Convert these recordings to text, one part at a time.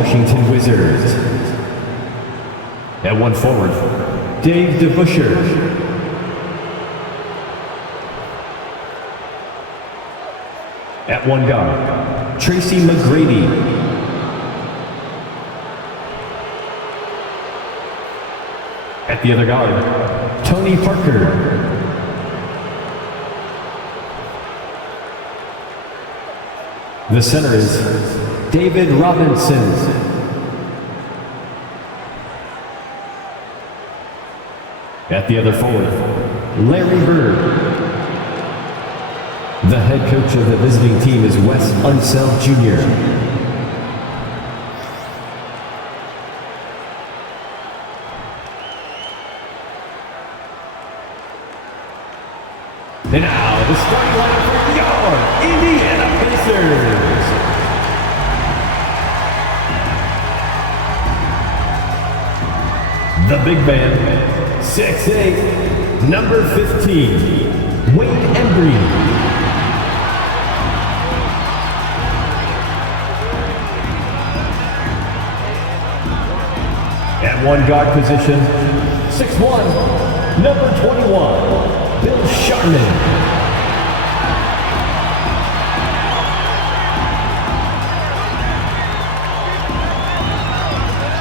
Washington Wizards. At 1 forward, Dave DeBuscher. At 1 guard, Tracy McGrady. At the other guard, Tony Parker. The center is David Robinson. At the other forward, Larry Bird. The head coach of the visiting team is Wes Unseld Jr. And now, the starting lineup for your Indiana Pacers. The big man, 6'8", number 15, Wayne Embry. At 1 guard position, 6'1", number 21, Bill Sharman.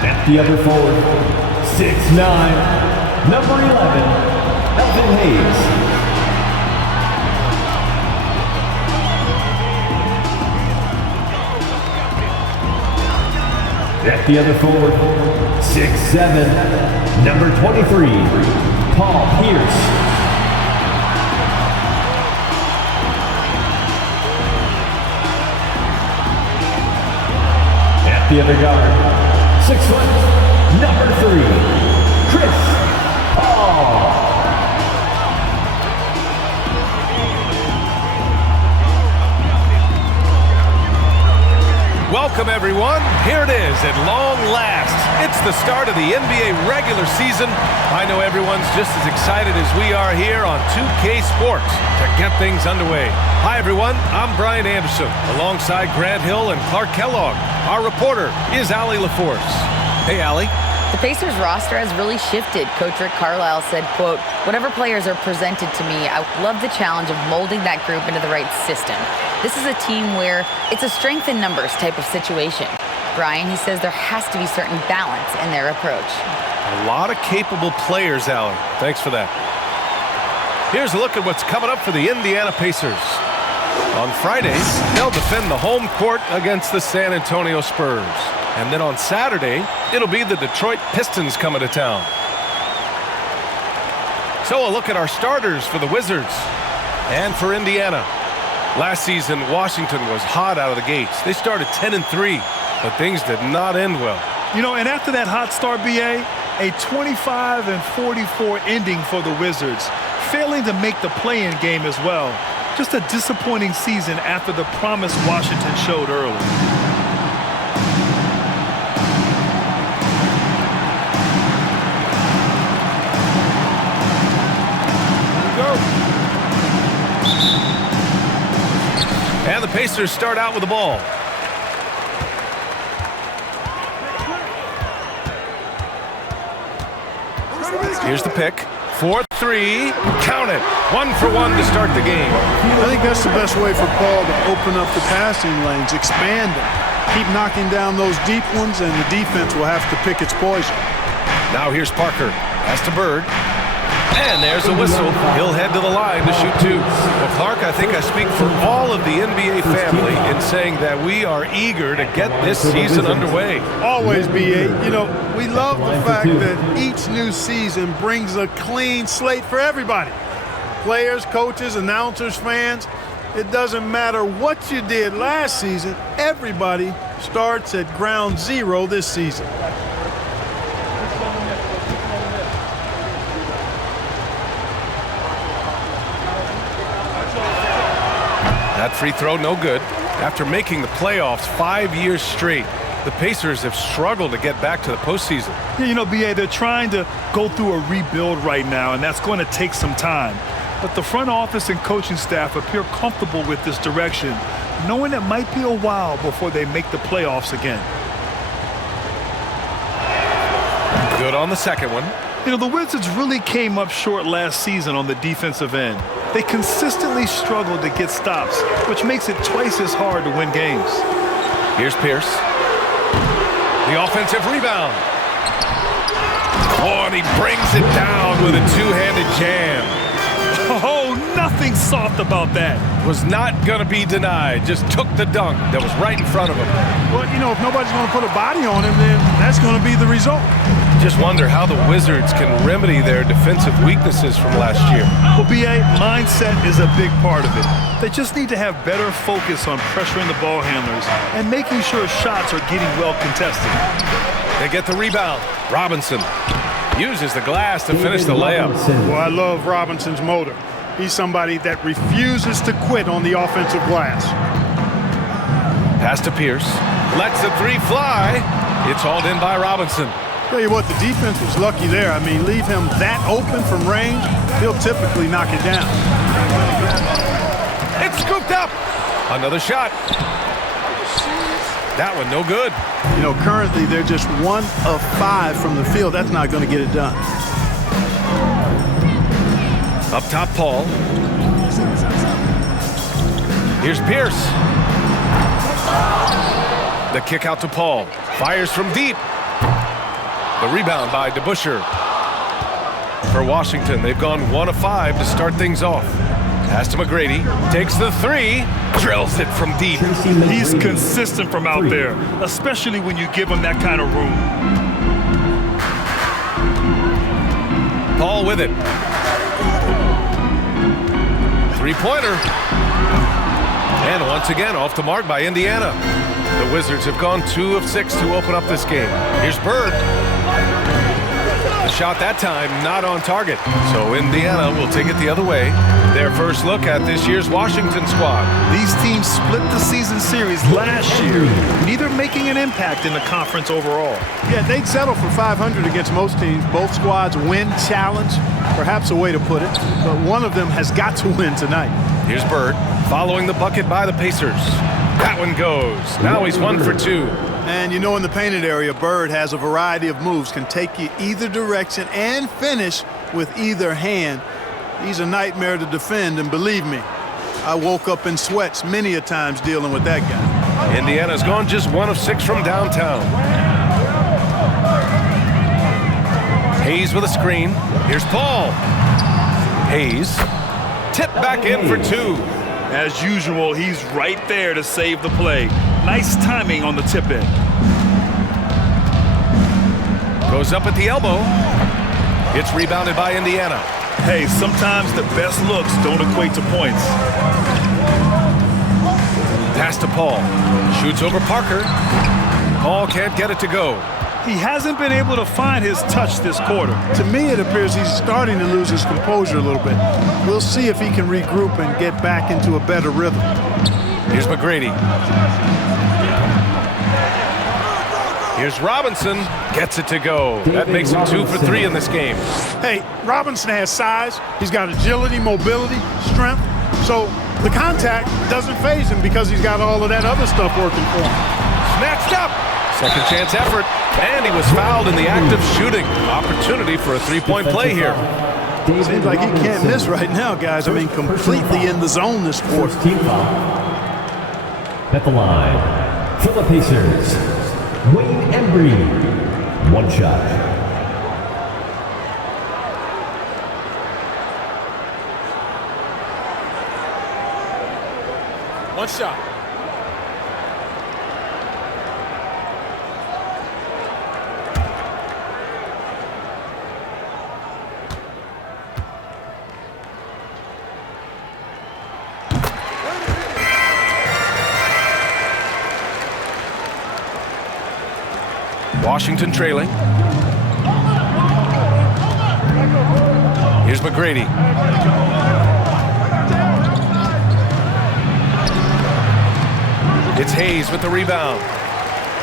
At the other forward, 6'9", number 11, Elvin Hayes. At the other forward, 6'7", number 23, Paul Pierce. At the other guard, 6 foot, number 3, Chris Paul. Welcome, everyone. Here it is at long last. It's the start of the NBA regular season. I know everyone's just as excited as we are here on 2K Sports to get things underway. Hi, everyone. I'm Brian Anderson, alongside Grant Hill and Clark Kellogg. Our reporter is Allie LaForce. Hey, Allie. The Pacers roster has really shifted. Coach Rick Carlisle said, quote, "Whatever players are presented to me, I would love the challenge of molding that group into the right system. This is a team where it's a strength in numbers type of situation." Brian, he says there has to be certain balance in their approach. A lot of capable players, Allie. Thanks for that. Here's a look at what's coming up for the Indiana Pacers. On Fridays, they'll defend the home court against the San Antonio Spurs. And then on Saturday, it'll be the Detroit Pistons coming to town. So a look at our starters for the Wizards and for Indiana. Last season, Washington was hot out of the gates. They started 10-3, but things did not end well. You know, and after that hot start, BA, a 25-44 ending for the Wizards, failing to make the play-in game as well. Just a disappointing season after the promise Washington showed early. And the Pacers start out with the ball. Here's the pick. 4-3. Count it. 1 for 1 to start the game. I think that's the best way for Paul to open up the passing lanes, expand them. Keep knocking down those deep ones, and the defense will have to pick its poison. Now here's Parker. Pass to Bird. And there's a whistle. He'll head to the line to shoot 2. Well, Clark, I think I speak for all of the NBA family in saying that we are eager to get this season underway. Always, BA. You know, we love the fact that each new season brings a clean slate for everybody. Players, coaches, announcers, fans. It doesn't matter what you did last season. Everybody starts at ground zero this season. That free throw, no good. After making the playoffs 5 years straight, the Pacers have struggled to get back to the postseason. Yeah, you know, BA, they're trying to go through a rebuild right now, and that's going to take some time. But the front office and coaching staff appear comfortable with this direction, knowing it might be a while before they make the playoffs again. Good on the second one. You know, the Wizards really came up short last season on the defensive end. They consistently struggled to get stops, which makes it twice as hard to win games. Here's Pierce. The offensive rebound. Oh, and he brings it down with a two-handed jam. Oh, nothing soft about that. Was not going to be denied. Just took the dunk that was right in front of him. Well, you know, if nobody's going to put a body on him, then that's going to be the result. Just wonder how the Wizards can remedy their defensive weaknesses from last year. Well, BA, mindset is a big part of it. They just need to have better focus on pressuring the ball handlers and making sure shots are getting well contested. They get the rebound. Robinson uses the glass to finish the layup. Well, I love Robinson's motor. He's somebody that refuses to quit on the offensive glass. Pass to Pierce. Lets the three fly. It's hauled in by Robinson. Tell you what, the defense was lucky there. I mean, leave him that open from range, he'll typically knock it down. It's scooped up. Another shot. That one no good. You know, currently they're just 1 of 5 from the field. That's not going to get it done. Up top, Paul. Here's Pierce. The kick out to Paul. Fires from deep. The rebound by DeBusschere. For Washington, they've gone 1 of 5 to start things off. Pass to McGrady. Takes the three. Drills it from deep. He's consistent from out there, especially when you give him that kind of room. Paul with it. Three-pointer. And once again, off the mark by Indiana. The Wizards have gone 2 of 6 to open up this game. Here's Bird. The shot that time not on target. So Indiana will take it the other way. Their first look at this year's Washington squad. These teams split the season series last year, neither making an impact in the conference overall. Yeah, they'd settle for 500 against most teams. Both squads win challenge, perhaps a way to put it, but one of them has got to win tonight. Here's Bird following the bucket by the Pacers. That one goes. Now he's 1 for 2. And you know, in the painted area, Bird has a variety of moves, can take you either direction and finish with either hand. He's a nightmare to defend, and believe me, I woke up in sweats many a times dealing with that guy. Indiana's gone just 1 of 6 from downtown. Hayes with a screen. Here's Paul. Hayes. Tip back in for 2. As usual, he's right there to save the play. Nice timing on the tip-in. Goes up at the elbow. It's rebounded by Indiana. Hey, sometimes the best looks don't equate to points. Pass to Paul. Shoots over Parker. Paul can't get it to go. He hasn't been able to find his touch this quarter. To me, it appears he's starting to lose his composure a little bit. We'll see if he can regroup and get back into a better rhythm. Here's McGrady. Here's Robinson. Gets it to go. That makes him 2 for 3 in this game. Hey, Robinson has size. He's got agility, mobility, strength. So the contact doesn't faze him because he's got all of that other stuff working for him. Snatched up. Second chance effort. And he was fouled in the act of shooting. Opportunity for a three-point play here. Seems like he can't miss right now, guys. I mean, completely in the zone this quarter. At the line, for the Pacers, Wayne Embry. 1 shot. One shot. Washington trailing. Here's McGrady. It's Hayes with the rebound.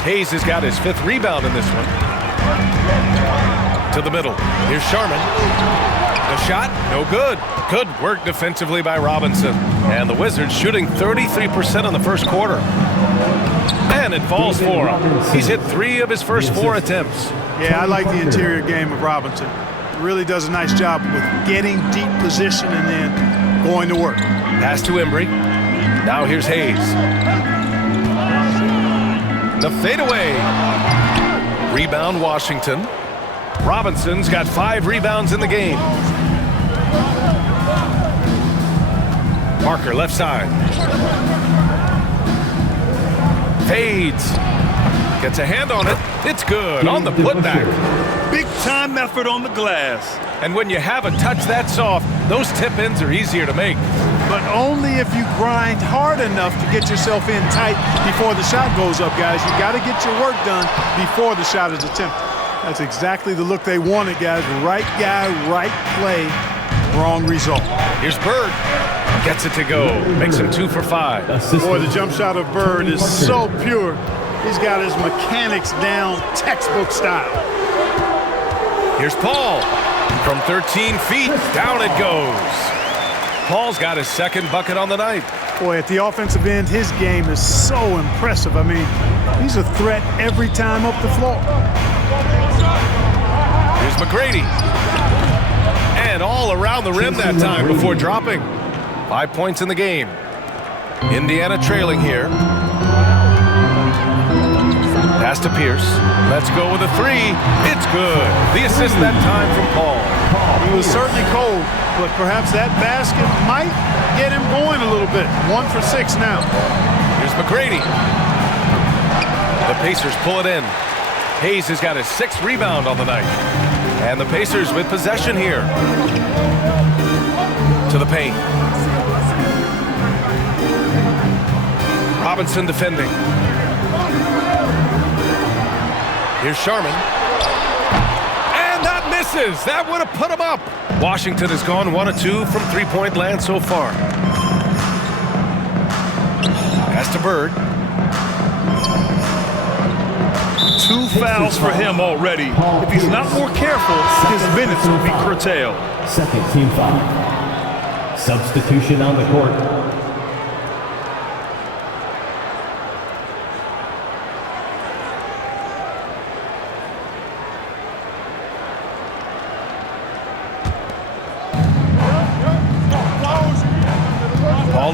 Hayes has got his 5th rebound in this one. To the middle. Here's Sharman. The shot, no good. Good work defensively by Robinson. And the Wizards shooting 33% in the first quarter. And it falls for him. He's hit 3 of his first 4 attempts. Yeah, I like the interior game of Robinson. Really does a nice job with getting deep position and then going to work. Pass to Embry. Now here's Hayes. The fadeaway. Rebound Washington. Robinson's got 5 rebounds in the game. Parker left side. Fades. Gets a hand on it. It's good on the putback. Big time effort on the glass. And when you have a touch that soft, those tip-ins are easier to make. But only if you grind hard enough to get yourself in tight before the shot goes up, guys. You got to get your work done before the shot is attempted. That's exactly the look they wanted, guys. Right guy, right play, wrong result. Here's Bird. Gets it to go. Makes him 2 for 5. Boy, the jump shot of Bird is so pure. He's got his mechanics down textbook style. Here's Paul. From 13 feet, down it goes. Paul's got his second bucket on the night. Boy, at the offensive end, his game is so impressive. I mean, he's a threat every time up the floor. Here's McGrady. And all around the rim that time before dropping. 5 points in the game. Indiana trailing here. Pass to Pierce. Let's go with a 3. It's good. The assist that time from Paul. He was certainly cold, but perhaps that basket might get him going a little bit. 1 for 6 now. Here's McGrady. The Pacers pull it in. Hayes has got his 6th rebound on the night. And the Pacers with possession here. To the paint. Robinson defending. Here's Sharman. And that misses. That would have put him up. Washington has gone 1 of 2 from three-point land so far. Pass to Bird. 2 fouls for him already. If he's not more careful, his minutes will be curtailed. Second team foul. Substitution on the court.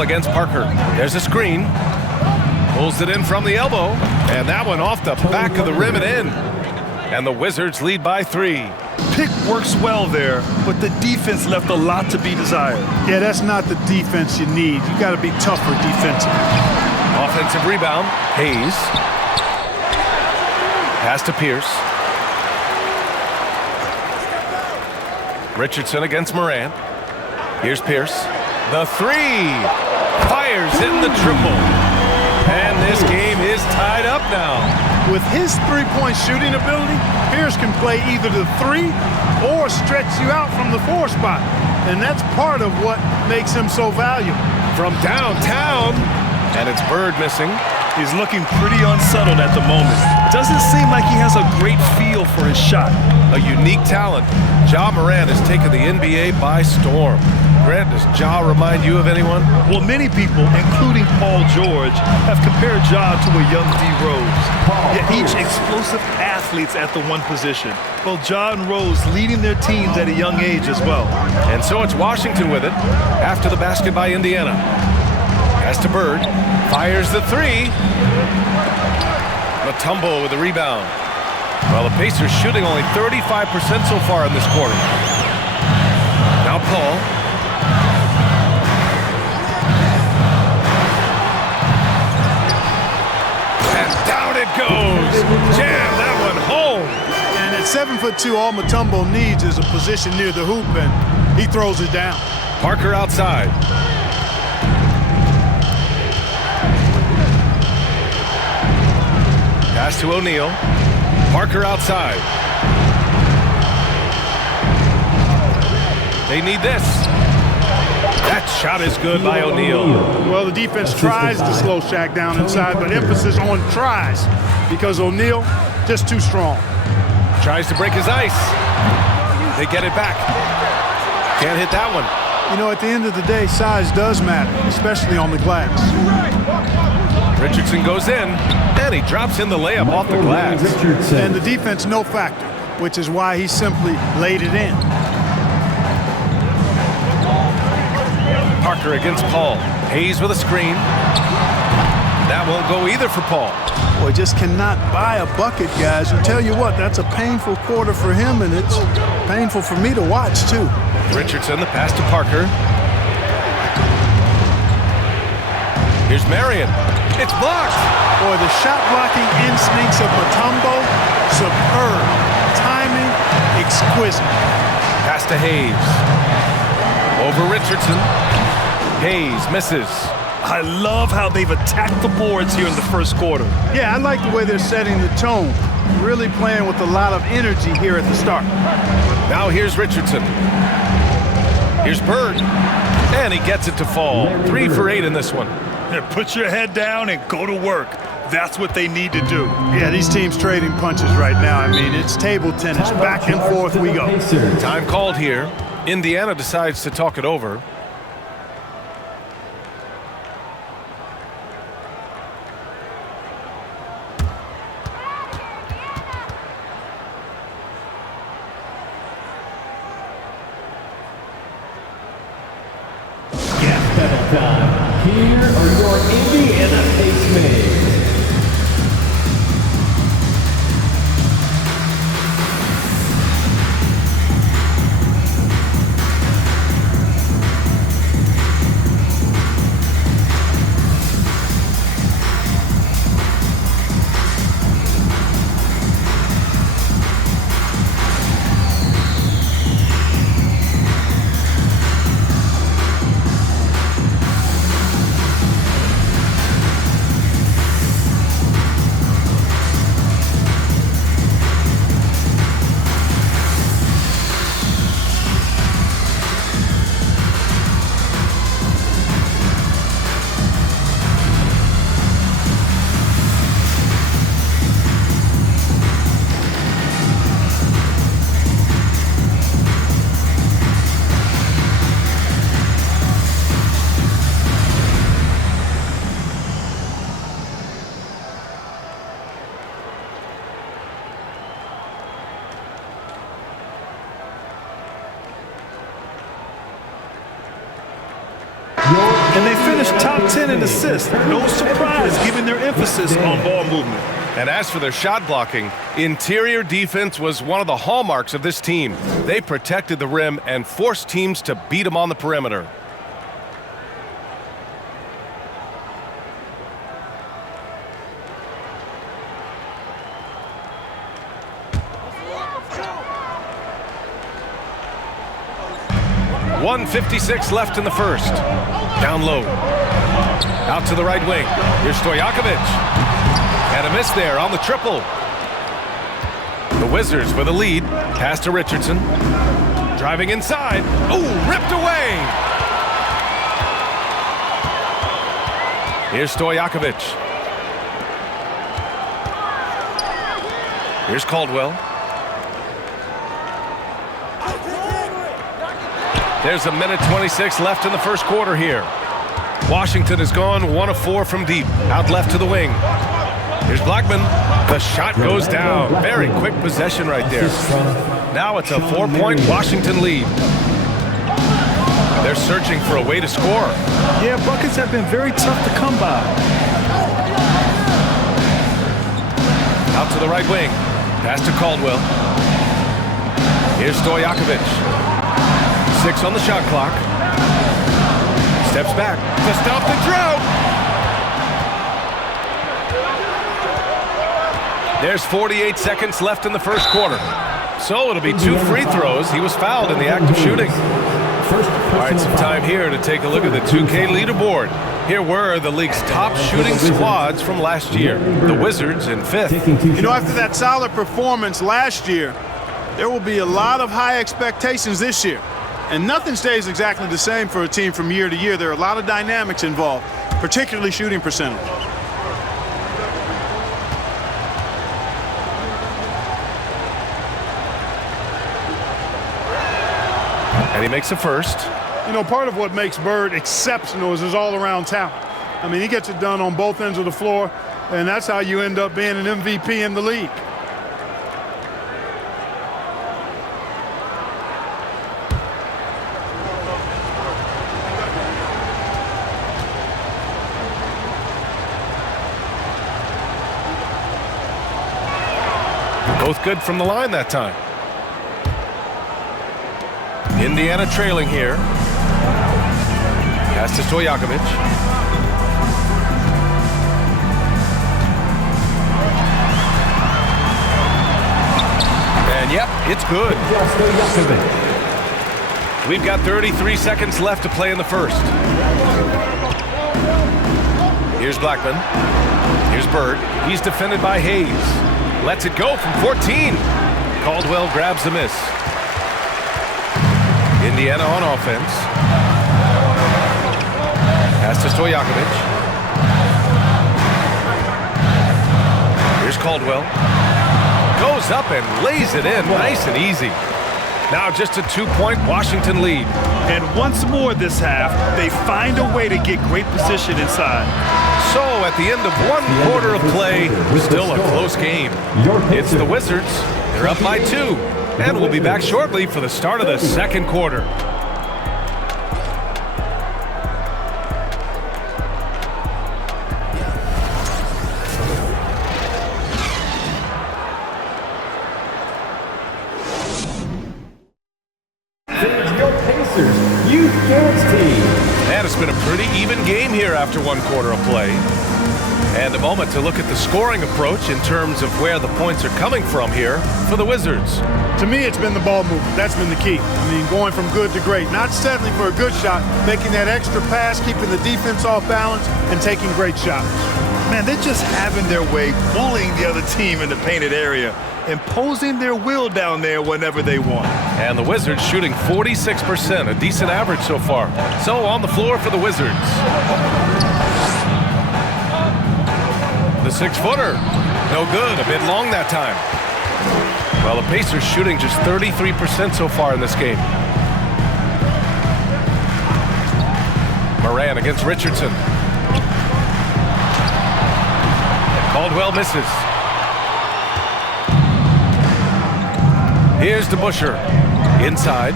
Against Parker. There's a screen. Pulls it in from the elbow. And that one off the back of the rim and in. And the Wizards lead by 3. Pick works well there, but the defense left a lot to be desired. Yeah, that's not the defense you need. You got to be tougher defensively. Offensive rebound. Hayes. Pass to Pierce. Richardson against Morant. Here's Pierce. The 3. Fires in the triple. And this game is tied up now. With his three-point shooting ability, Pierce can play either the 3 or stretch you out from the 4 spot. And that's part of what makes him so valuable. From downtown. And it's Bird missing. He's looking pretty unsettled at the moment. Doesn't seem like he has a great feel for his shot. A unique talent. Ja Morant has taken the NBA by storm. Grant, does Ja remind you of anyone? Well, many people, including Paul George, have compared Ja to a young D. Rose. Yet each explosive athletes at the one position. Well, Ja and Rose leading their teams at a young age as well. And so it's Washington with it after the basket by Indiana. Pass to Bird. Fires the 3. Mutombo with the rebound. Well, the Pacers shooting only 35% so far in this quarter. Now Paul. Goes. Jam that one home. And at 7'2", all Mutombo needs is a position near the hoop, and he throws it down. Parker outside. Pass to O'Neal. Parker outside. They need this. That shot is good by O'Neal. Well, the defense tries to slow Shaq down inside, but emphasis on tries because O'Neal just too strong. Tries to break his ice. They get it back. Can't hit that one. You know, at the end of the day, size does matter, especially on the glass. Richardson goes in, and he drops in the layup off the glass. And the defense, no factor. which is why he simply laid it in. Parker against Paul. Hayes with a screen. That won't go either for Paul. Boy, just cannot buy a bucket, guys. And tell you what, that's a painful quarter for him, and it's painful for me to watch, too. Richardson, the pass to Parker. Here's Marion. It's blocked. Boy, the shot-blocking instincts of Mutombo, superb. Timing, exquisite. Pass to Hayes. Over Richardson. Hayes misses. I love how they've attacked the boards here in the first quarter. Yeah, I like the way they're setting the tone. Really playing with a lot of energy here at the start. Now here's Richardson. Here's Bird. And he gets it to fall. 3 for 8 in this one. Yeah, put your head down and go to work. That's what they need to do. Yeah, these teams trading punches right now. I mean, it's table tennis. Back and forth we go. Time called here. Indiana decides to talk it over. Here are your Indiana Pacemates. And they finished top 10 in assists. No surprise given their emphasis on ball movement. And as for their shot blocking, interior defense was one of the hallmarks of this team. They protected the rim and forced teams to beat them on the perimeter. .156 left in the first. Down low. Out to the right wing. Here's Stojakovic. And a miss there on the triple. The Wizards with a lead. Pass to Richardson. Driving inside. Oh, ripped away. Here's Stojakovic. Here's Caldwell. There's a minute 26 left in the first quarter here. Washington has gone 1 of 4 from deep. Out left to the wing. Here's Blackman. The shot goes down. Very quick possession right there. Now it's a 4-point Washington lead. They're searching for a way to score. Yeah, buckets have been very tough to come by. Out to the right wing. Pass to Caldwell. Here's Stojakovic. 6 on the shot clock. Steps back to stop the drought. There's 48 seconds left in the first quarter. So it'll be 2 free throws. He was fouled in the act of shooting. All right, some time here to take a look at the 2K leaderboard. Here were the league's top shooting squads from last year. The Wizards in 5th. You know, after that solid performance last year, there will be a lot of high expectations this year. And nothing stays exactly the same for a team from year to year. There are a lot of dynamics involved, particularly shooting percentage. And he makes a first. You know, part of what makes Bird exceptional is his all-around talent. I mean, he gets it done on both ends of the floor, and that's how you end up being an MVP in the league. Both good from the line that time. Indiana trailing here. Pass to Stojakovic. And yep, it's good. We've got 33 seconds left to play in the first. Here's Blackman. Here's Bird. He's defended by Hayes. Lets it go from 14. Caldwell grabs the miss. Indiana on offense. Pass to Stojakovic. Here's Caldwell. Goes up and lays it in nice and easy. Now just a 2-point Washington lead. And once more this half, they find a way to get great position inside. So at the end of one quarter of play, still a close game. It's the Wizards. They're up by 2. And we'll be back shortly for the start of the second quarter. And it's been a pretty even game here after one quarter of play. And a moment to look at the scoring approach in terms of where the points are coming from here for the Wizards. To me, it's been the ball movement. That's been the key. I mean, going from good to great. Not settling for a good shot, making that extra pass, keeping the defense off balance, and taking great shots. Man, they're just having their way, bullying the other team in the painted area, imposing their will down there whenever they want. And the Wizards shooting 46%, a decent average so far. So on the floor for the Wizards. The 6-footer, no good, a bit long that time. Well, the Pacers shooting just 33% so far in this game. Moran against Richardson. Caldwell misses. Here's DeBusschere. Inside.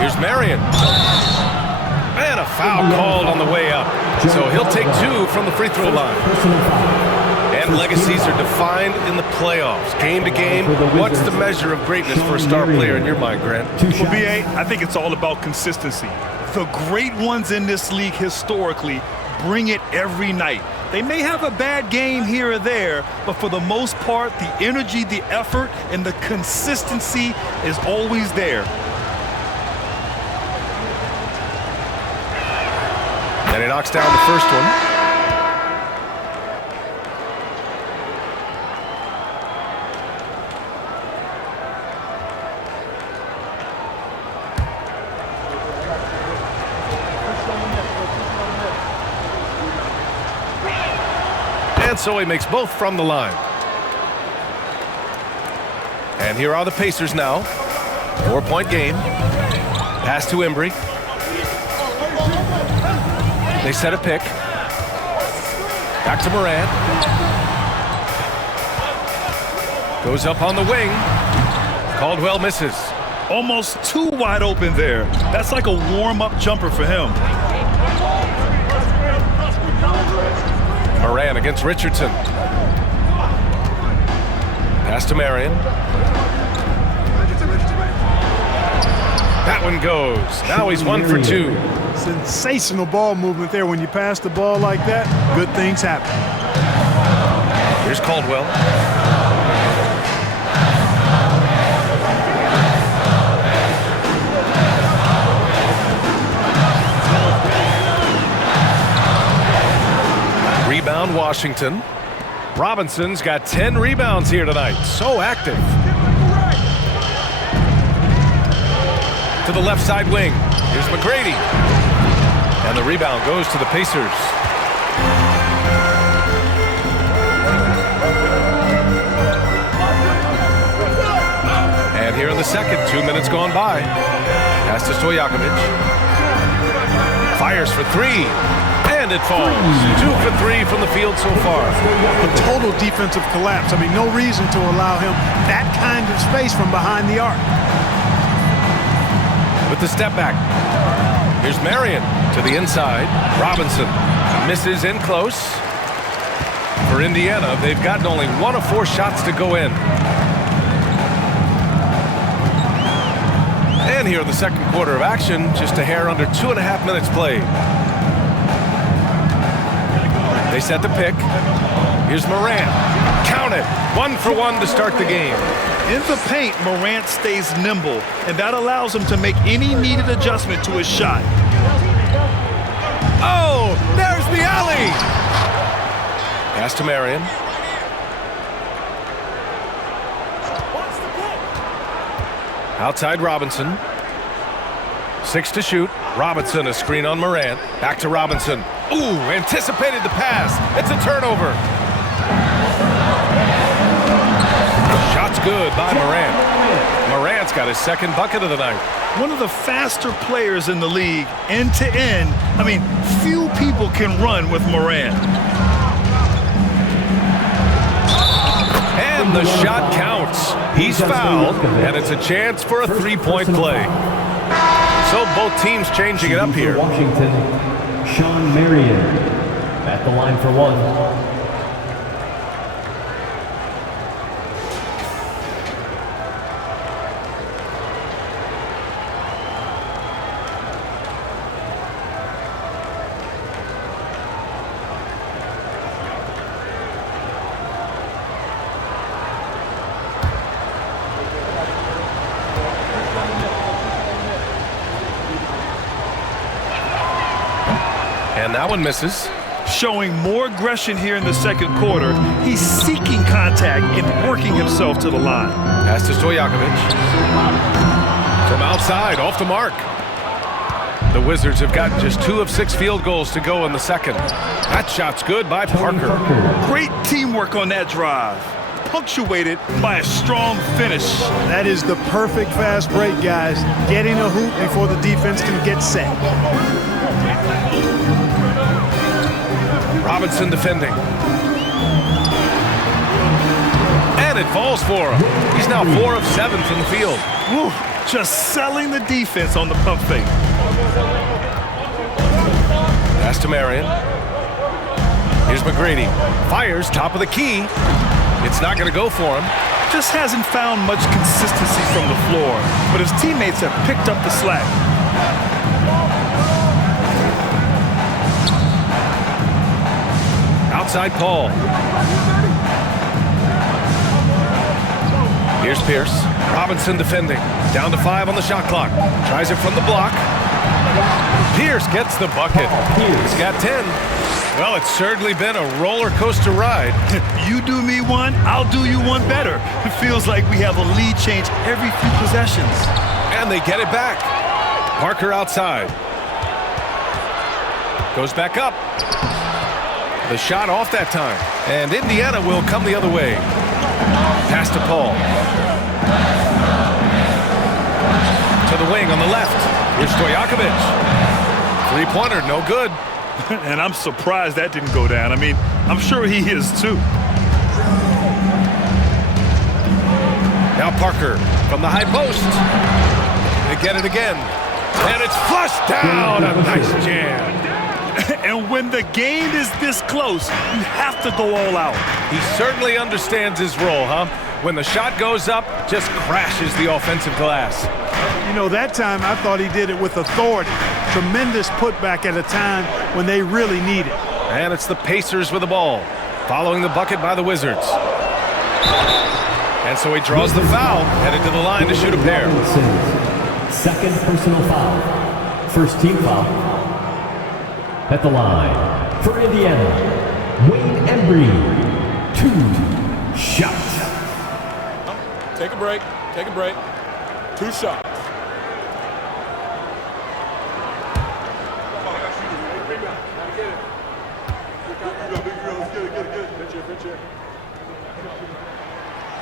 Here's Marion. And a foul called on the way up. So he'll take 2 from the free throw line. And legacies are defined in the playoffs. Game to game, what's the measure of greatness for a star player in your mind, Grant? Well, B.A., I think it's all about consistency. The great ones in this league historically bring it every night. They may have a bad game here or there, but for the most part, the energy, the effort, and the consistency is always there. And he knocks down the first one. And so he makes both from the line. And here are the Pacers now. 4-point game. Pass to Embry. They set a pick. Back to Moran. Goes up on the wing. Caldwell misses. Almost too wide open there. That's like a warm-up jumper for him. Moran against Richardson. Pass to Marion. That one goes. Now he's 1 for 2. Sensational ball movement there. When you pass the ball like that, good things happen. Here's Caldwell. Rebound Washington. Robinson's got 10 rebounds here tonight. So active. To the left side wing. Here's McGrady. And the rebound goes to the Pacers. And here in the second, 2 minutes gone by. Pass to Stojakovic. Fires for 3. And it falls. 2 for 3 from the field so far. A total defensive collapse. I mean, no reason to allow him that kind of space from behind the arc. With the step back. Here's Marion to the inside. Robinson misses in close. For Indiana, they've gotten only 1 of 4 shots to go in. And here in the second quarter of action, just a hair under 2.5 minutes played. They set the pick. Here's Morant. Count it. 1 for 1 to start the game. In the paint, Morant stays nimble, and that allows him to make any needed adjustment to his shot. Oh, there's the alley. Pass to Marion. Outside Robinson. 6 to shoot. Robinson, a screen on Morant. Back to Robinson. Ooh, anticipated the pass. It's a turnover. Shot's good by Morant. Morant's got his second bucket of the night. One of the faster players in the league, end to end. I mean, few people can run with Morant. And the shot counts. He's fouled, and it's a chance for a three-point play. So both teams changing it up here. Washington, Sean Marion at the line for 1. And that one misses. Showing more aggression here in the second quarter. He's seeking contact and working himself to the line. Pass to Stojakovic. From outside, off the mark. The Wizards have got just 2 of 6 field goals to go in the second. That shot's good by Parker. Great teamwork on that drive. Punctuated by a strong finish. That is the perfect fast break, guys. Getting a hoop before the defense can get set. Robinson defending. And it falls for him. He's now 4 of 7 from the field. Woo, just selling the defense on the pump fake. Pass to Marion. Here's McGrady. Fires top of the key. It's not going to go for him. Just hasn't found much consistency from the floor, but his teammates have picked up the slack. Outside Paul. Here's Pierce. Robinson defending. Down to 5 on the shot clock. Tries it from the block. Pierce gets the bucket. He's got 10. Well, it's certainly been a roller coaster ride. You do me one, I'll do you one better. It feels like we have a lead change every few possessions. And they get it back. Parker outside. Goes back up. The shot off that time. And Indiana will come the other way. Pass to Paul. To the wing on the left. Here's Stojakovic. Three-pointer, no good. And I'm surprised that didn't go down. I mean, I'm sure he is too. Now Parker from the high post. They get it again. And it's flushed down. A nice jam. And when the game is this close, you have to go all out. He certainly understands his role, huh? When the shot goes up, just crashes the offensive glass. You know, that time I thought he did it with authority. Tremendous putback at a time when they really need it. And it's the Pacers with the ball, following the bucket by the Wizards. And so he draws the foul, headed to the line to shoot a pair. Second personal foul. First team foul. At the line for Indiana, Wayne Embry. 2 shots. Take a break. Take a break. 2 shots.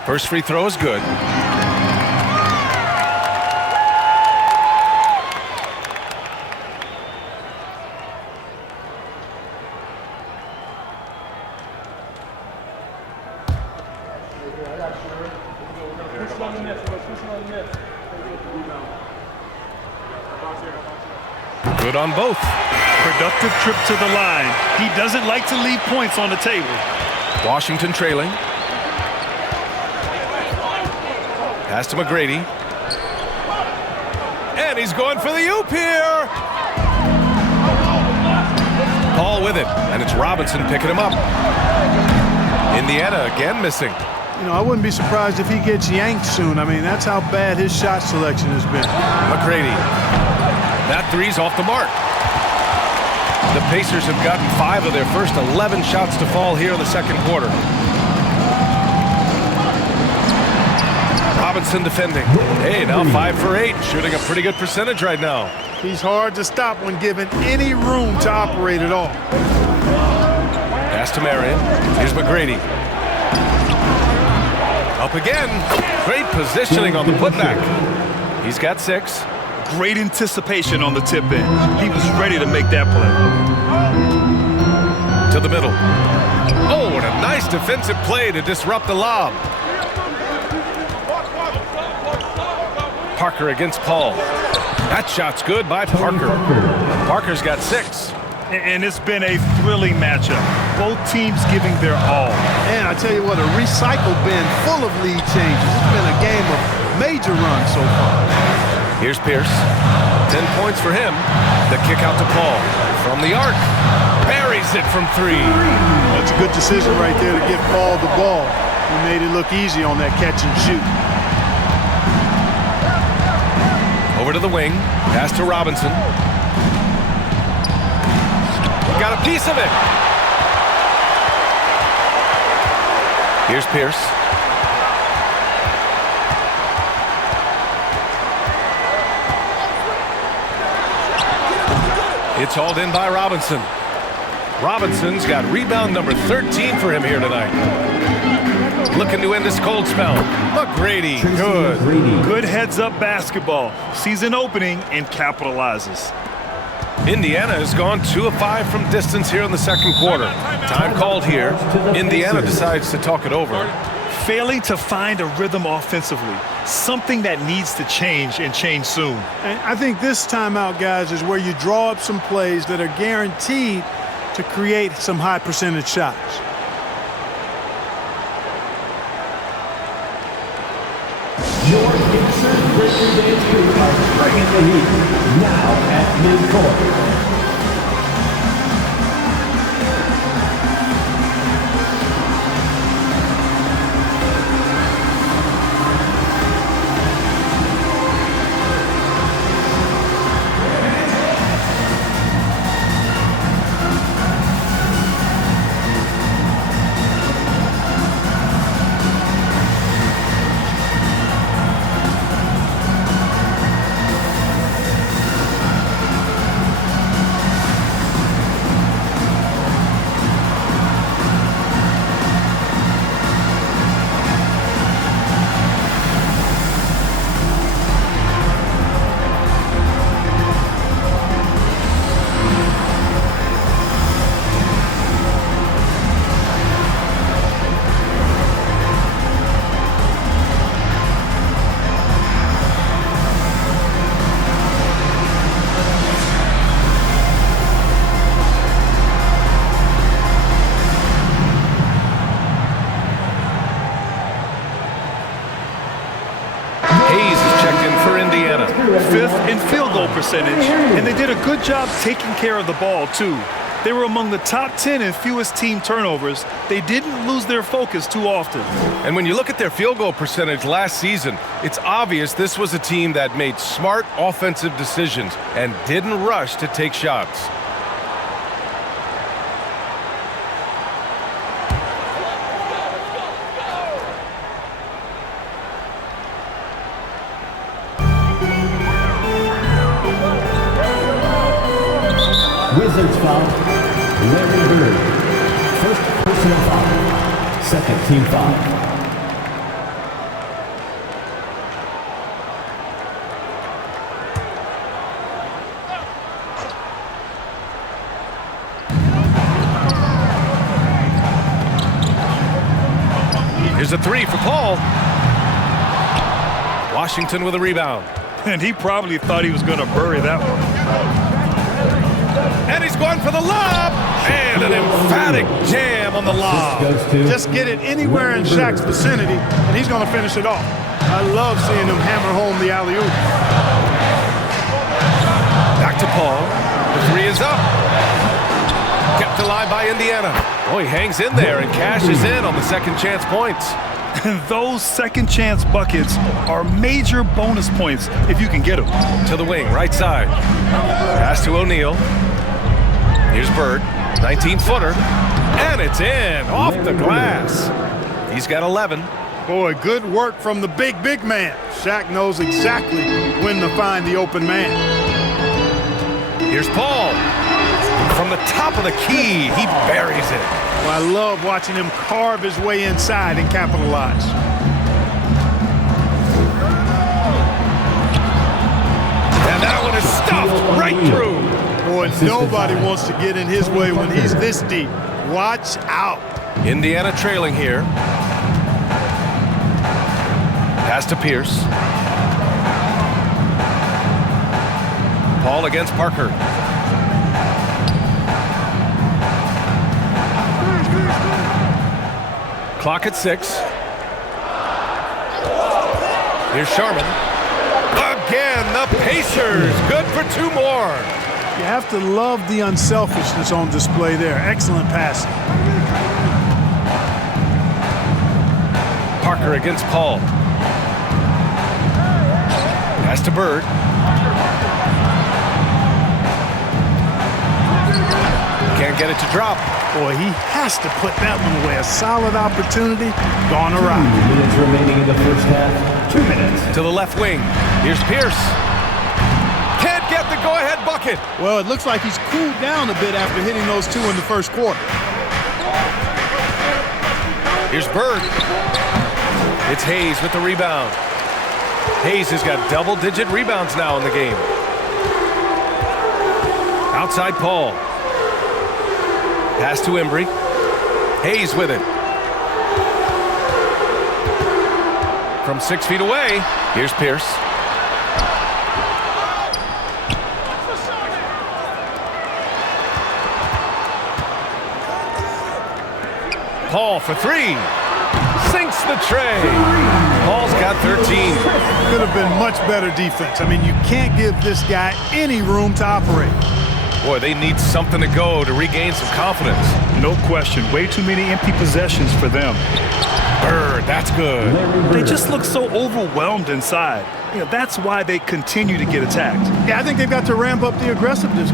First free throw is good. Good on both. Productive trip to the line. He doesn't like to leave points on the table. Washington trailing. Pass to McGrady. And he's going for the oop here. Paul with it, and it's Robinson picking him up. Indiana again missing. You know, I wouldn't be surprised if he gets yanked soon. I mean, that's how bad his shot selection has been. McGrady. That three's off the mark. The Pacers have gotten 5 of their first 11 shots to fall here in the second quarter. Robinson defending. Hey, now 5 for 8, shooting a pretty good percentage right now. He's hard to stop when given any room to operate at all. Pass to Marion. Here's McGrady. Up again. Great positioning on the putback. He's got 6. Great anticipation on the tip in. He was ready to make that play. To the middle. Oh, what a nice defensive play to disrupt the lob. Parker against Paul. That shot's good by Parker. Parker's got 6. And it's been a thrilling matchup. Both teams giving their all. And I tell you what, a recycle bin full of lead changes. It's been a game of major runs so far. Here's Pierce. 10 points for him. The kick out to Paul. From the arc. Buries it from 3. That's a good decision right there to give Paul the ball. He made it look easy on that catch and shoot. Over to the wing. Pass to Robinson. Got a piece of it. Here's Pierce. It's hauled in by Robinson. Robinson's got rebound number 13 for him here tonight. Looking to end this cold spell. McGrady, good. Good heads-up basketball. Sees an opening and capitalizes. Indiana has gone 2 of 5 from distance here in the second quarter. Time called here. Indiana decides to talk it over. Failing to find a rhythm offensively. Something that needs to change and change soon. And I think this timeout, guys, is where you draw up some plays that are guaranteed to create some high percentage shots. George Gibson, Christian Davis are bringing the heat now at midcourt. Fifth in field goal percentage, and they did a good job taking care of the ball, too. They were among the top 10 in fewest team turnovers. They didn't lose their focus too often. And when you look at their field goal percentage last season, it's obvious this was a team that made smart offensive decisions and didn't rush to take shots. Wizards foul, Larry Bird. First personal foul, second team foul. Here's a 3 for Paul. Washington with a rebound. And he probably thought he was going to bury that one. And he's going for the lob. And an emphatic jam on the lob. Just get it anywhere in Shaq's vicinity, and he's going to finish it off. I love seeing him hammer home the alley-oop. Back to Paul. The three is up. Kept alive by Indiana. Oh, he hangs in there and cashes in on the second chance points. Those second chance buckets are major bonus points if you can get them. To the wing, right side. Pass to O'Neal. Here's Bird, 19-footer. And it's in, off the glass. He's got 11. Boy, good work from the big man. Shaq knows exactly when to find the open man. Here's Paul. From the top of the key, he buries it. Well, I love watching him carve his way inside and capitalize. And that one is stuffed right through. Boy, nobody wants to get in his way when he's this deep. Watch out. Indiana trailing here. Pass to Pierce. Paul against Parker. Clock at 6. Here's Sharman. Again, the Pacers. Good for 2 more. You have to love the unselfishness on display there. Excellent passing. Parker against Paul. Pass to Bird. Can't get it to drop. Boy, he has to put that one away. A solid opportunity gone awry. 2 minutes remaining in the first half. 2 minutes. To the left wing. Here's Pierce. Can't get the go-ahead bucket. Well, it looks like he's cooled down a bit after hitting those 2 in the first quarter. Here's Bird. It's Hayes with the rebound. Hayes has got double-digit rebounds now in the game. Outside Paul. Pass to Embry. Hayes with it. From 6 feet away, here's Pierce. Paul for 3. Sinks the tray. Paul's got 13. Could have been much better defense. I mean, you can't give this guy any room to operate. Boy, they need something to go to regain some confidence. No question. Way too many empty possessions for them. Bird, that's good. They just look so overwhelmed inside. You know, that's why they continue to get attacked. Yeah, I think they've got to ramp up the aggressiveness.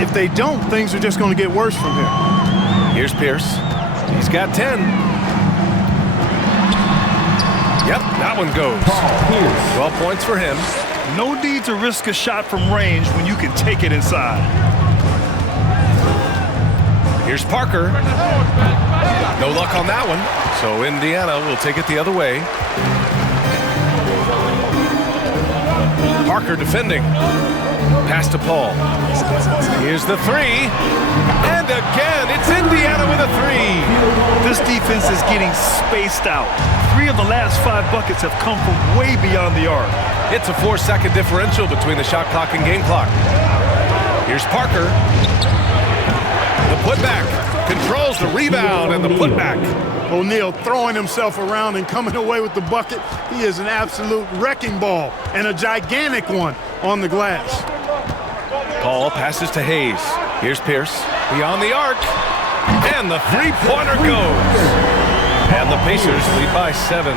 If they don't, things are just going to get worse from here. Here's Pierce. He's got 10. Yep, that one goes. 12 points for him. No need to risk a shot from range when you can take it inside. Here's Parker. No luck on that one. So Indiana will take it the other way. Parker defending. Pass to Paul. Here's the 3. And again, it's Indiana with a 3. This defense is getting spaced out. 3 of the last 5 buckets have come from way beyond the arc. It's a 4-second differential between the shot clock and game clock. Here's Parker. The putback. Controls the rebound and the putback. O'Neal throwing himself around and coming away with the bucket. He is an absolute wrecking ball and a gigantic one on the glass. Paul passes to Hayes. Here's Pierce. Beyond the arc. And the three-pointer goes. And the Pacers lead by 7.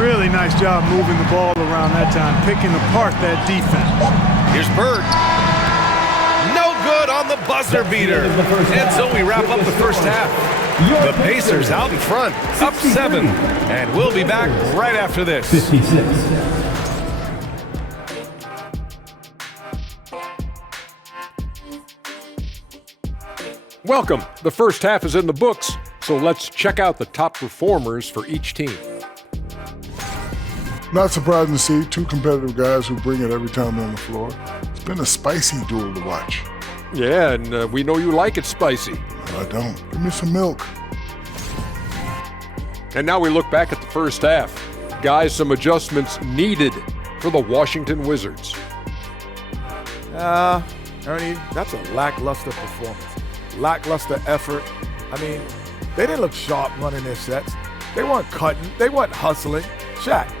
Really nice job moving the ball around that time, picking apart that defense. Here's Bird. No good on the buzzer beater. And so we wrap up the first half. The Pacers out in front, up 7. And we'll be back right after this. 56. Welcome. The first half is in the books, so let's check out the top performers for each team. Not surprising to see 2 competitive guys who bring it every time they're on the floor. It's been a spicy duel to watch. Yeah, and we know you like it spicy. No, I don't. Give me some milk. And now we look back at the first half. Guys, some adjustments needed for the Washington Wizards. Ernie, that's a lackluster performance. Lackluster effort. I mean, they didn't look sharp running their sets. They weren't cutting. They weren't hustling. Shaq,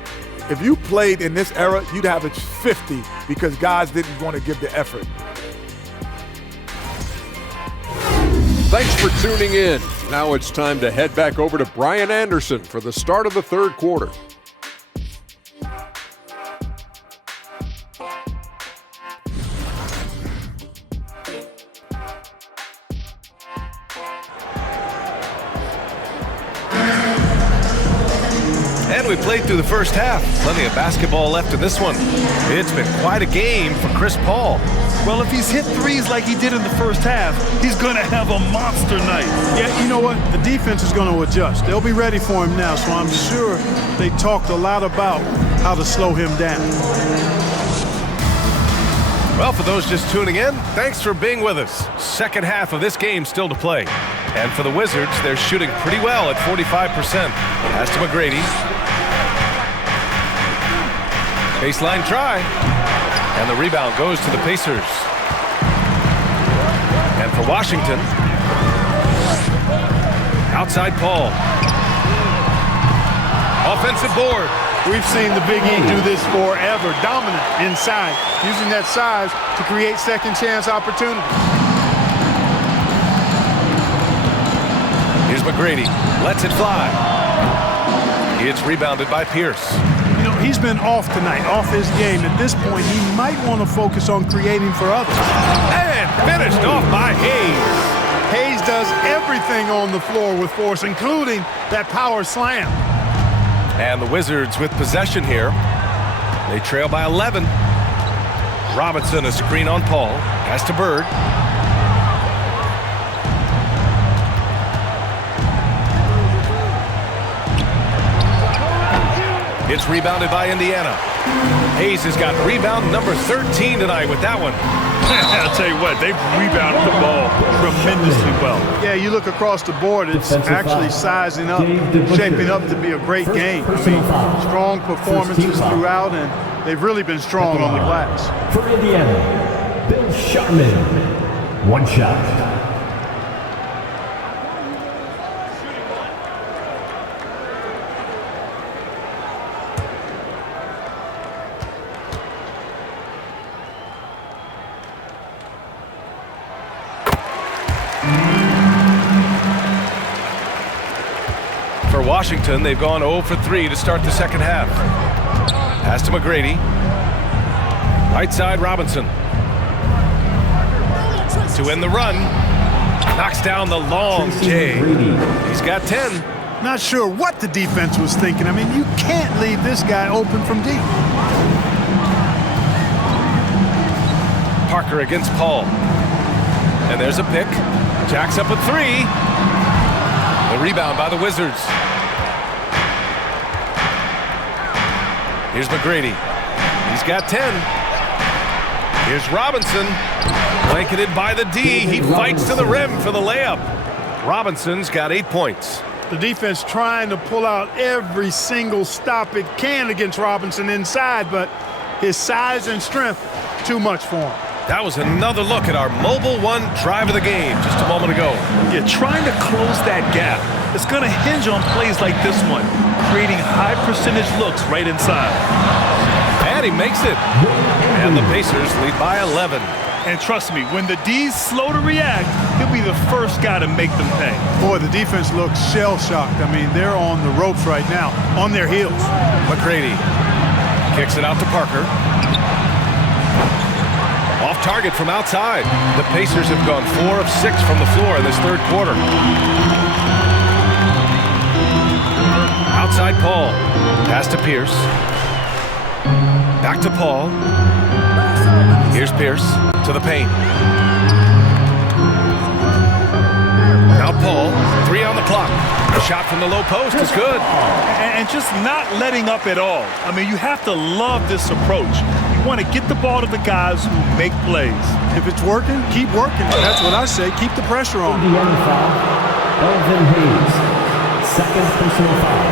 if you played in this era, you'd average 50 because guys didn't want to give the effort. Thanks for tuning in. Now it's time to head back over to Brian Anderson for the start of the third quarter. And we played through the first half. Plenty of basketball left in this one. It's been quite a game for Chris Paul. Well, if he's hit threes like he did in the first half, he's going to have a monster night. Yeah, you know what? The defense is going to adjust. They'll be ready for him now, so I'm sure they talked a lot about how to slow him down. Well, for those just tuning in, thanks for being with us. Second half of this game still to play. And for the Wizards, they're shooting pretty well at 45%. Pass to McGrady. Baseline try. And the rebound goes to the Pacers. And for Washington, outside Paul. Offensive board. We've seen the Big E do this forever. Dominant inside, using that size to create second chance opportunities. Here's McGrady. Lets it fly. It's rebounded by Pierce. You know, he's been off tonight, off his game. At this point, he might want to focus on creating for others. And finished off by Hayes. Hayes does everything on the floor with force, including that power slam. And the Wizards with possession here. They trail by 11. Robinson, a screen on Paul. Pass to Bird. It's rebounded by Indiana. Hayes has got rebound number 13 tonight with that one. I'll tell you what, they've rebounded the ball tremendously well. Yeah, you look across the board, it's actually sizing up, shaping up to be a great game. I mean, strong performances throughout, and they've really been strong on the glass. For Indiana, Bill Sharman. One shot. For Washington, they've gone 0 for 3 to start the second half. Pass to McGrady. Right side, Robinson. To end the run. Knocks down the long J. He's got 10. Not sure what the defense was thinking. I mean, you can't leave this guy open from deep. Parker against Paul. And there's a pick. Jacks up a 3. The rebound by the Wizards. Here's McGrady. He's got 10. Here's Robinson. Blanketed by the D. He fights to the rim for the layup. Robinson's got 8 points. The defense trying to pull out every single stop it can against Robinson inside, but his size and strength, too much for him. That was another look at our Mobile One drive of the game just a moment ago. Yeah, trying to close that gap. It's going to hinge on plays like this one, creating high percentage looks right inside. And he makes it. And the Pacers lead by 11. And trust me, when the D's slow to react, he'll be the first guy to make them pay. Boy, the defense looks shell-shocked. I mean, they're on the ropes right now, on their heels. McGrady kicks it out to Parker. Off target from outside. The Pacers have gone 4 of 6 from the floor in this third quarter. Outside Paul. Pass to Pierce. Back to Paul. Here's Pierce to the paint. Now Paul, 3 on the clock. A shot from the low post is good. And just not letting up at all. I mean, you have to love this approach. You want to get the ball to the guys who make plays. If it's working, keep working. That's what I say. Keep the pressure on. Indiana foul. Elvin Hayes. Second personal foul.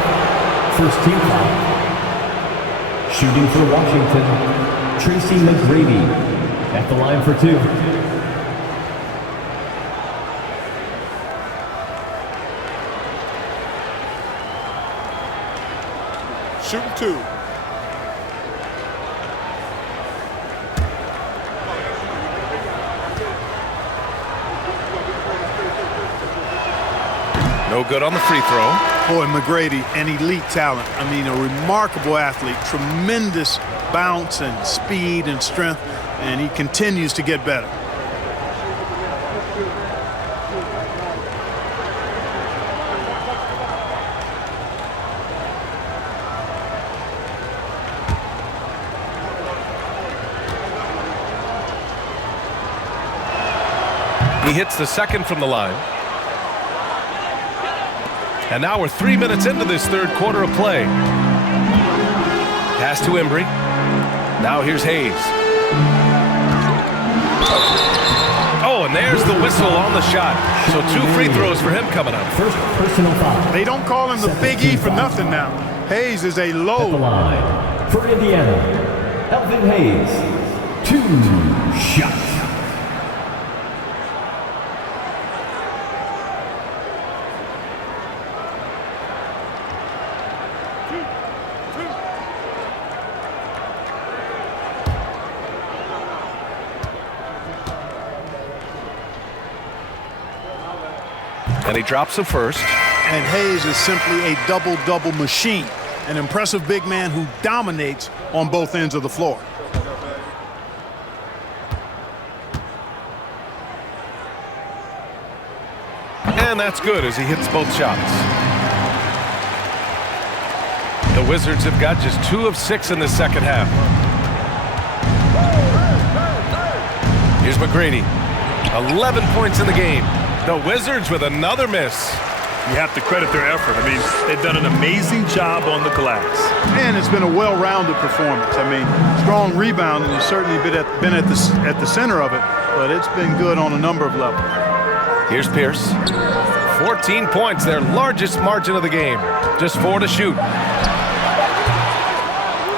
First team foul. Shooting for Washington, Tracy McGrady. at the line for two. Shooting two. No good on the free throw. Boy, McGrady, an elite talent. I mean, a remarkable athlete. Tremendous bounce and speed and strength, and he continues to get better. He hits the second from the line. And now we're 3 minutes into this third quarter of play. Pass to Embry. Now here's Hayes. Oh, and there's the whistle on the shot. So 2 free throws for him coming up. First personal foul. They don't call him the Big E for nothing now. Hayes is a At the load. line for Indiana, Elvin Hayes. 2 shots. And he drops the first. And Hayes is simply a double-double machine. An impressive big man who dominates on both ends of the floor. And that's good as he hits both shots. The Wizards have got just 2 of 6 in the second half. Here's McGrady. 11 points in the game. The Wizards with another miss. You have to credit their effort. I mean, they've done an amazing job on the glass. And it's been a well-rounded performance. I mean, strong rebounding has certainly been at the center of it, but it's been good on a number of levels. Here's Pierce. 14 points, their largest margin of the game. Just 4 to shoot.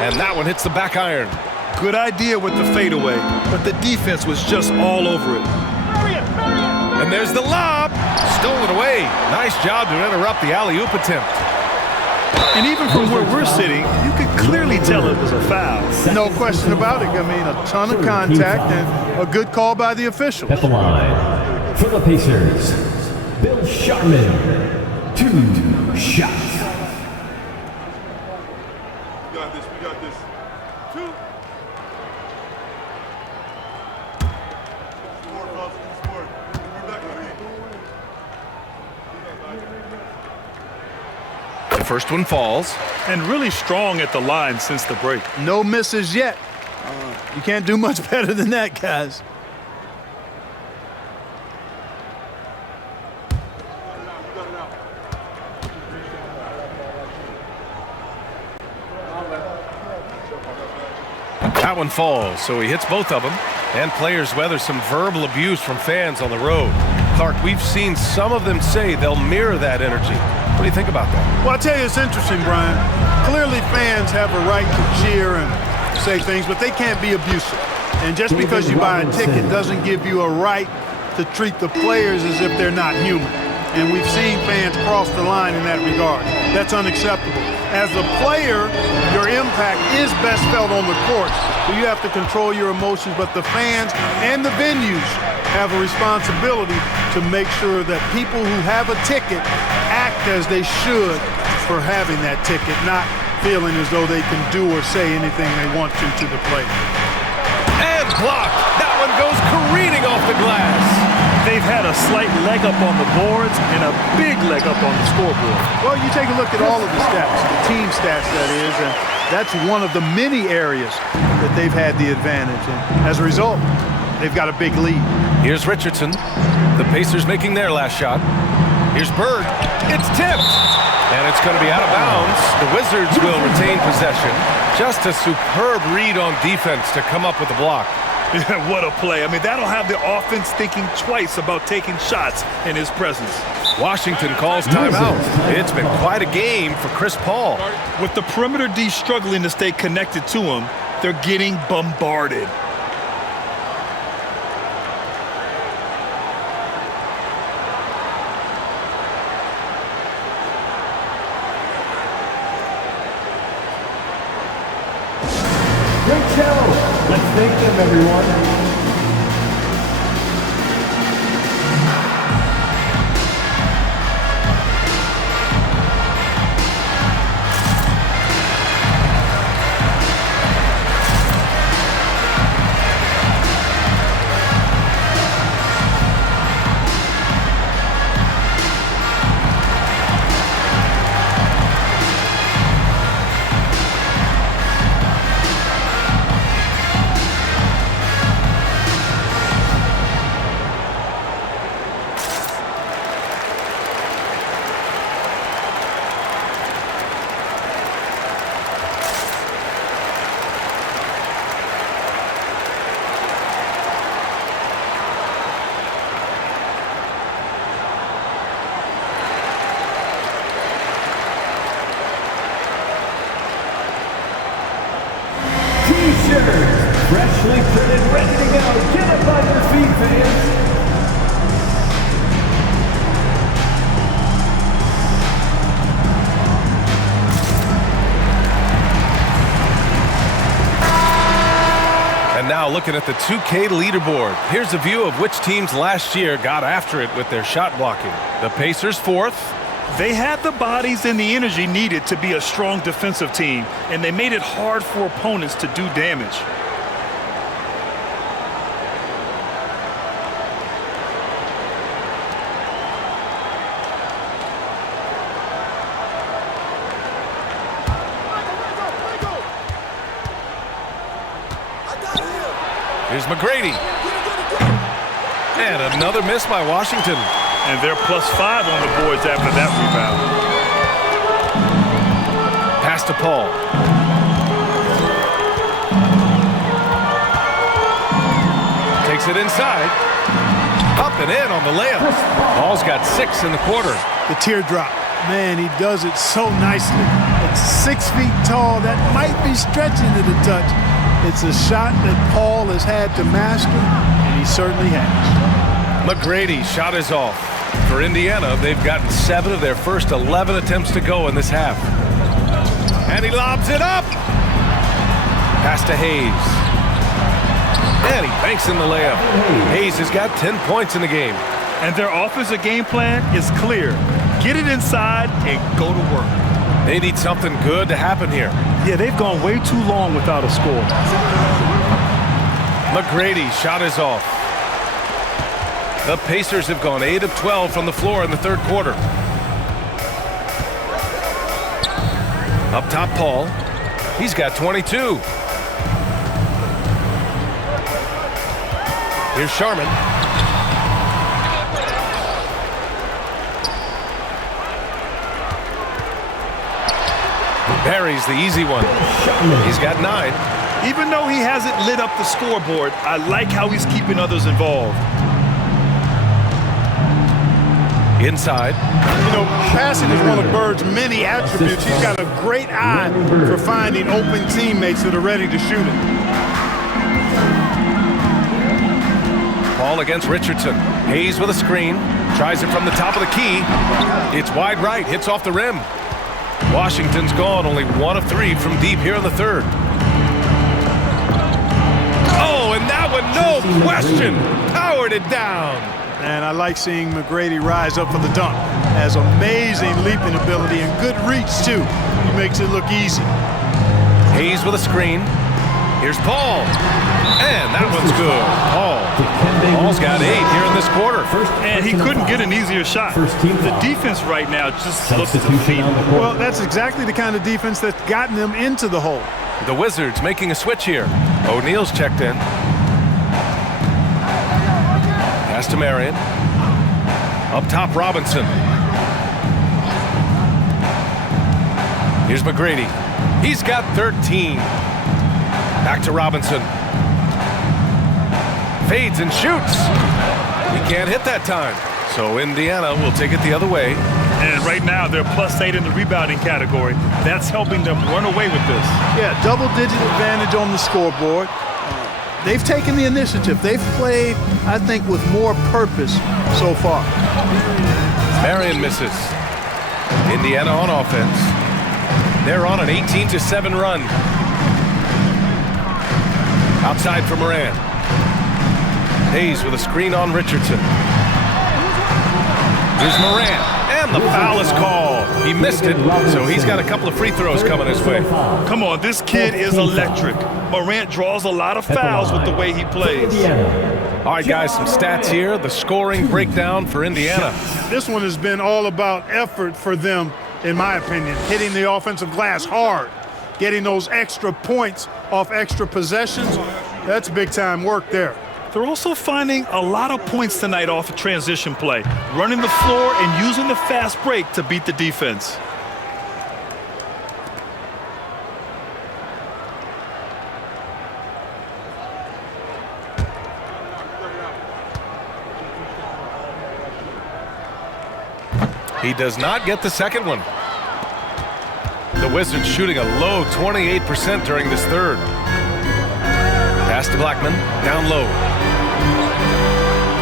And that one hits the back iron. Good idea with the fadeaway, but the defense was just all over it. And there's the lob. Stolen away. Nice job to interrupt the alley-oop attempt. And even from where we're sitting, you could clearly tell it was a foul. No question about it. I mean, a ton of contact and a good call by the officials. At the line for the Pacers, Bill Sharman. 2 shots. We got this. We got this. 2. The first one falls. And really strong at the line since the break. No misses yet. You can't do much better than that, guys. That one falls, so he hits both of them. And players weather some verbal abuse from fans on the road. Clark, we've seen some of them say they'll mirror that energy. What do you think about that? Well, I tell you, it's interesting, Brian. Clearly, fans have a right to cheer and say things, but they can't be abusive. And just because you buy a ticket doesn't give you a right to treat the players as if they're not human. And we've seen fans cross the line in that regard. That's unacceptable. As a player, your impact is best felt on the court. So you have to control your emotions, but the fans and the venues have a responsibility to make sure that people who have a ticket act as they should for having that ticket, not feeling as though they can do or say anything they want to the player. And blocked. That one goes careening off the glass. They've had a slight leg up on the boards and a big leg up on the scoreboard. Well, you take a look at all of the stats, the team stats that is, and that's one of the many areas that they've had the advantage. And as a result, they've got a big lead. Here's Richardson. The Pacers making their last shot. Here's Bird. It's tipped. And it's going to be out of bounds. The Wizards will retain possession. Just a superb read on defense to come up with the block. What a play. I mean, that'll have the offense thinking twice about taking shots in his presence. Washington calls timeout. It's been quite a game for Chris Paul. With the perimeter D struggling to stay connected to him, they're getting bombarded. thank them, everyone. T-shirts, freshly printed, ready to go. Get up on your feet, fans. And now looking at the 2K leaderboard. Here's a view of which teams last year got after it with their shot blocking. The Pacers 4th. They had the bodies and the energy needed to be a strong defensive team, and they made it hard for opponents to do damage. Here's McGrady. And another miss by Washington. And they're +5 on the boards after that rebound. Pass to Paul. Takes it inside. Up and in on the layup. Paul's got 6 in the quarter. The teardrop. Man, he does it so nicely. At 6 feet tall, that might be stretching it a touch. It's a shot that Paul has had to master, and he certainly has. McGrady's shot is off. For Indiana, they've gotten 7 of their first 11 attempts to go in this half. And he lobs it up. Pass to Hayes. And he banks in the layup. Hayes has got 10 points in the game. And their offensive game plan is clear. Get it inside and go to work. They need something good to happen here. Yeah, they've gone way too long without a score. McGrady's shot is off. The Pacers have gone 8 of 12 from the floor in the third quarter. Up top, Paul. He's got 22. Here's Sharman. Buries the easy one. He's got 9. Even though he hasn't lit up the scoreboard, I like how he's keeping others involved. Inside. You know, passing is one of Bird's many attributes. He's got a great eye for finding open teammates that are ready to shoot it. Paul against Richardson. Hayes with a screen. Tries it from the top of the key. It's wide right. Hits off the rim. Washington's gone only 1 of 3 from deep here in the third. Oh, and that one, no question, powered it down. And I like seeing McGrady rise up for the dunk. Has amazing leaping ability and good reach, too. He makes it look easy. Hayes with a screen. Here's Paul. And that one's good. Paul's got 8 here in this quarter. And he couldn't get an easier shot. The defense right now just looks defeated. Well, that's exactly the kind of defense that's gotten them into the hole. The Wizards making a switch here. O'Neal's checked in. Pass to Marion. Up top, Robinson. Here's McGrady. He's got 13. Back to Robinson. Fades and shoots. He can't hit that time. So Indiana will take it the other way. And right now, they're +8 in the rebounding category. That's helping them run away with this. Yeah, double-digit advantage on the scoreboard. They've taken the initiative. They've played, I think, with more purpose so far. Marion misses. Indiana on offense. They're on an 18-7 run. Outside for Moran. Hayes with a screen on Richardson. Here's Moran, and the foul is called. He missed it, so he's got a couple of free throws coming his way. Come on, this kid is electric. Morant draws a lot of fouls with the way he plays. All right, guys, some stats here. The scoring breakdown for Indiana. This one has been all about effort for them, in my opinion. Hitting the offensive glass hard, getting those extra points off extra possessions. That's big-time work there. They're also finding a lot of points tonight off of transition play, running the floor and using the fast break to beat the defense. He does not get the second one. The Wizards shooting a low 28% during this third. Pass to Blackman, down low.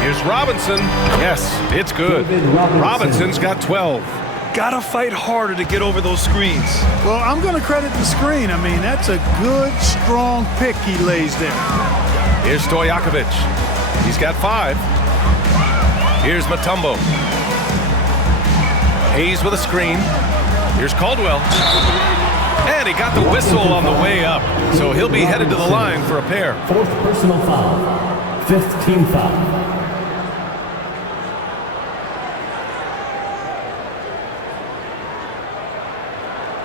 Here's Robinson. Yes, it's good. Robinson's got 12. Gotta fight harder to get over those screens. Well, I'm going to credit the screen. I mean, that's a good, strong pick he lays there. Here's Stojakovic. He's got 5. Here's Mutombo. Hayes with a screen. Here's Caldwell. And he got the whistle on the way up, so he'll be headed to the line for a pair. 4th personal foul. 5th team foul.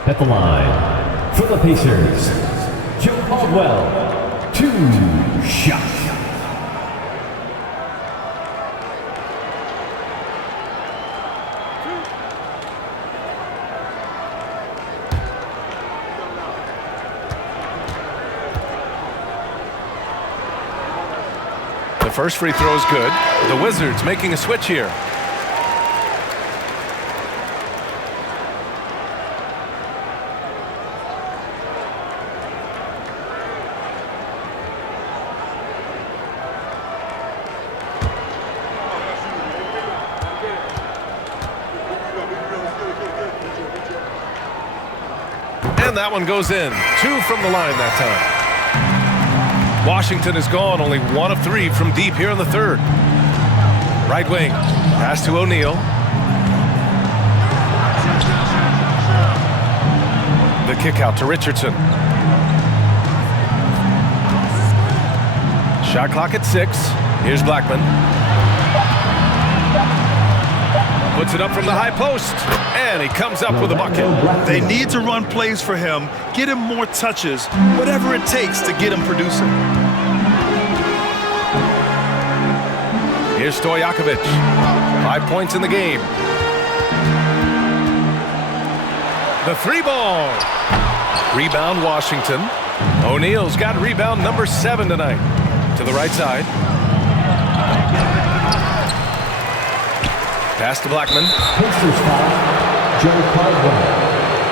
At the line, for the Pacers, Joe Caldwell, 2 shots. The first free throw is good. The Wizards making a switch here. And that one goes in. 2 from the line that time. Washington is gone, only 1 of 3 from deep here in the third. Right wing, pass to O'Neal. The kick out to Richardson. Shot clock at 6. Here's Blackman. Puts it up from the high post, and he comes up with a bucket. They need to run plays for him, get him more touches, whatever it takes to get him producing. Here's Stojakovic. 5 points in the game. The 3-ball. Rebound Washington. O'Neal's got rebound number 7 tonight. To the right side. Pass to Blackman. Pacers foul, Joe Caldwell.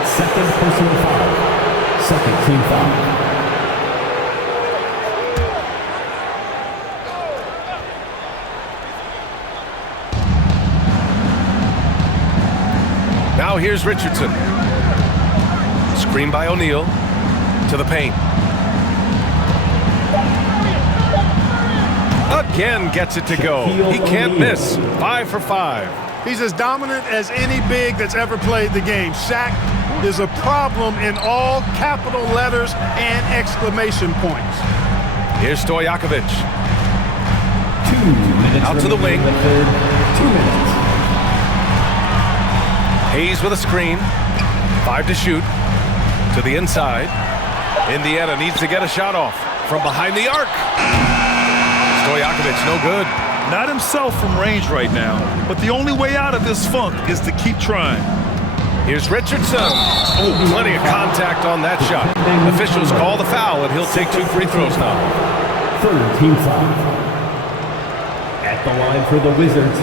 2nd personal foul. 2nd team foul. Now here's Richardson. Screen by O'Neal. To the paint. Again gets it to go. He can't miss. 5 for 5. He's as dominant as any big that's ever played the game. Shaq is a problem in all capital letters and exclamation points. Here's Stojakovic. 2 minutes Out to the wing. in the third. 2 minutes. Hayes with a screen. 5 to shoot. To the inside. Indiana needs to get a shot off from behind the arc. Stojakovic, no good. Not himself from range right now, but the only way out of this funk is to keep trying. Here's Richardson. Oh, plenty of contact on that shot. Officials call the foul, and he'll take 2 free throws now. 3rd team foul. At the line for the Wizards,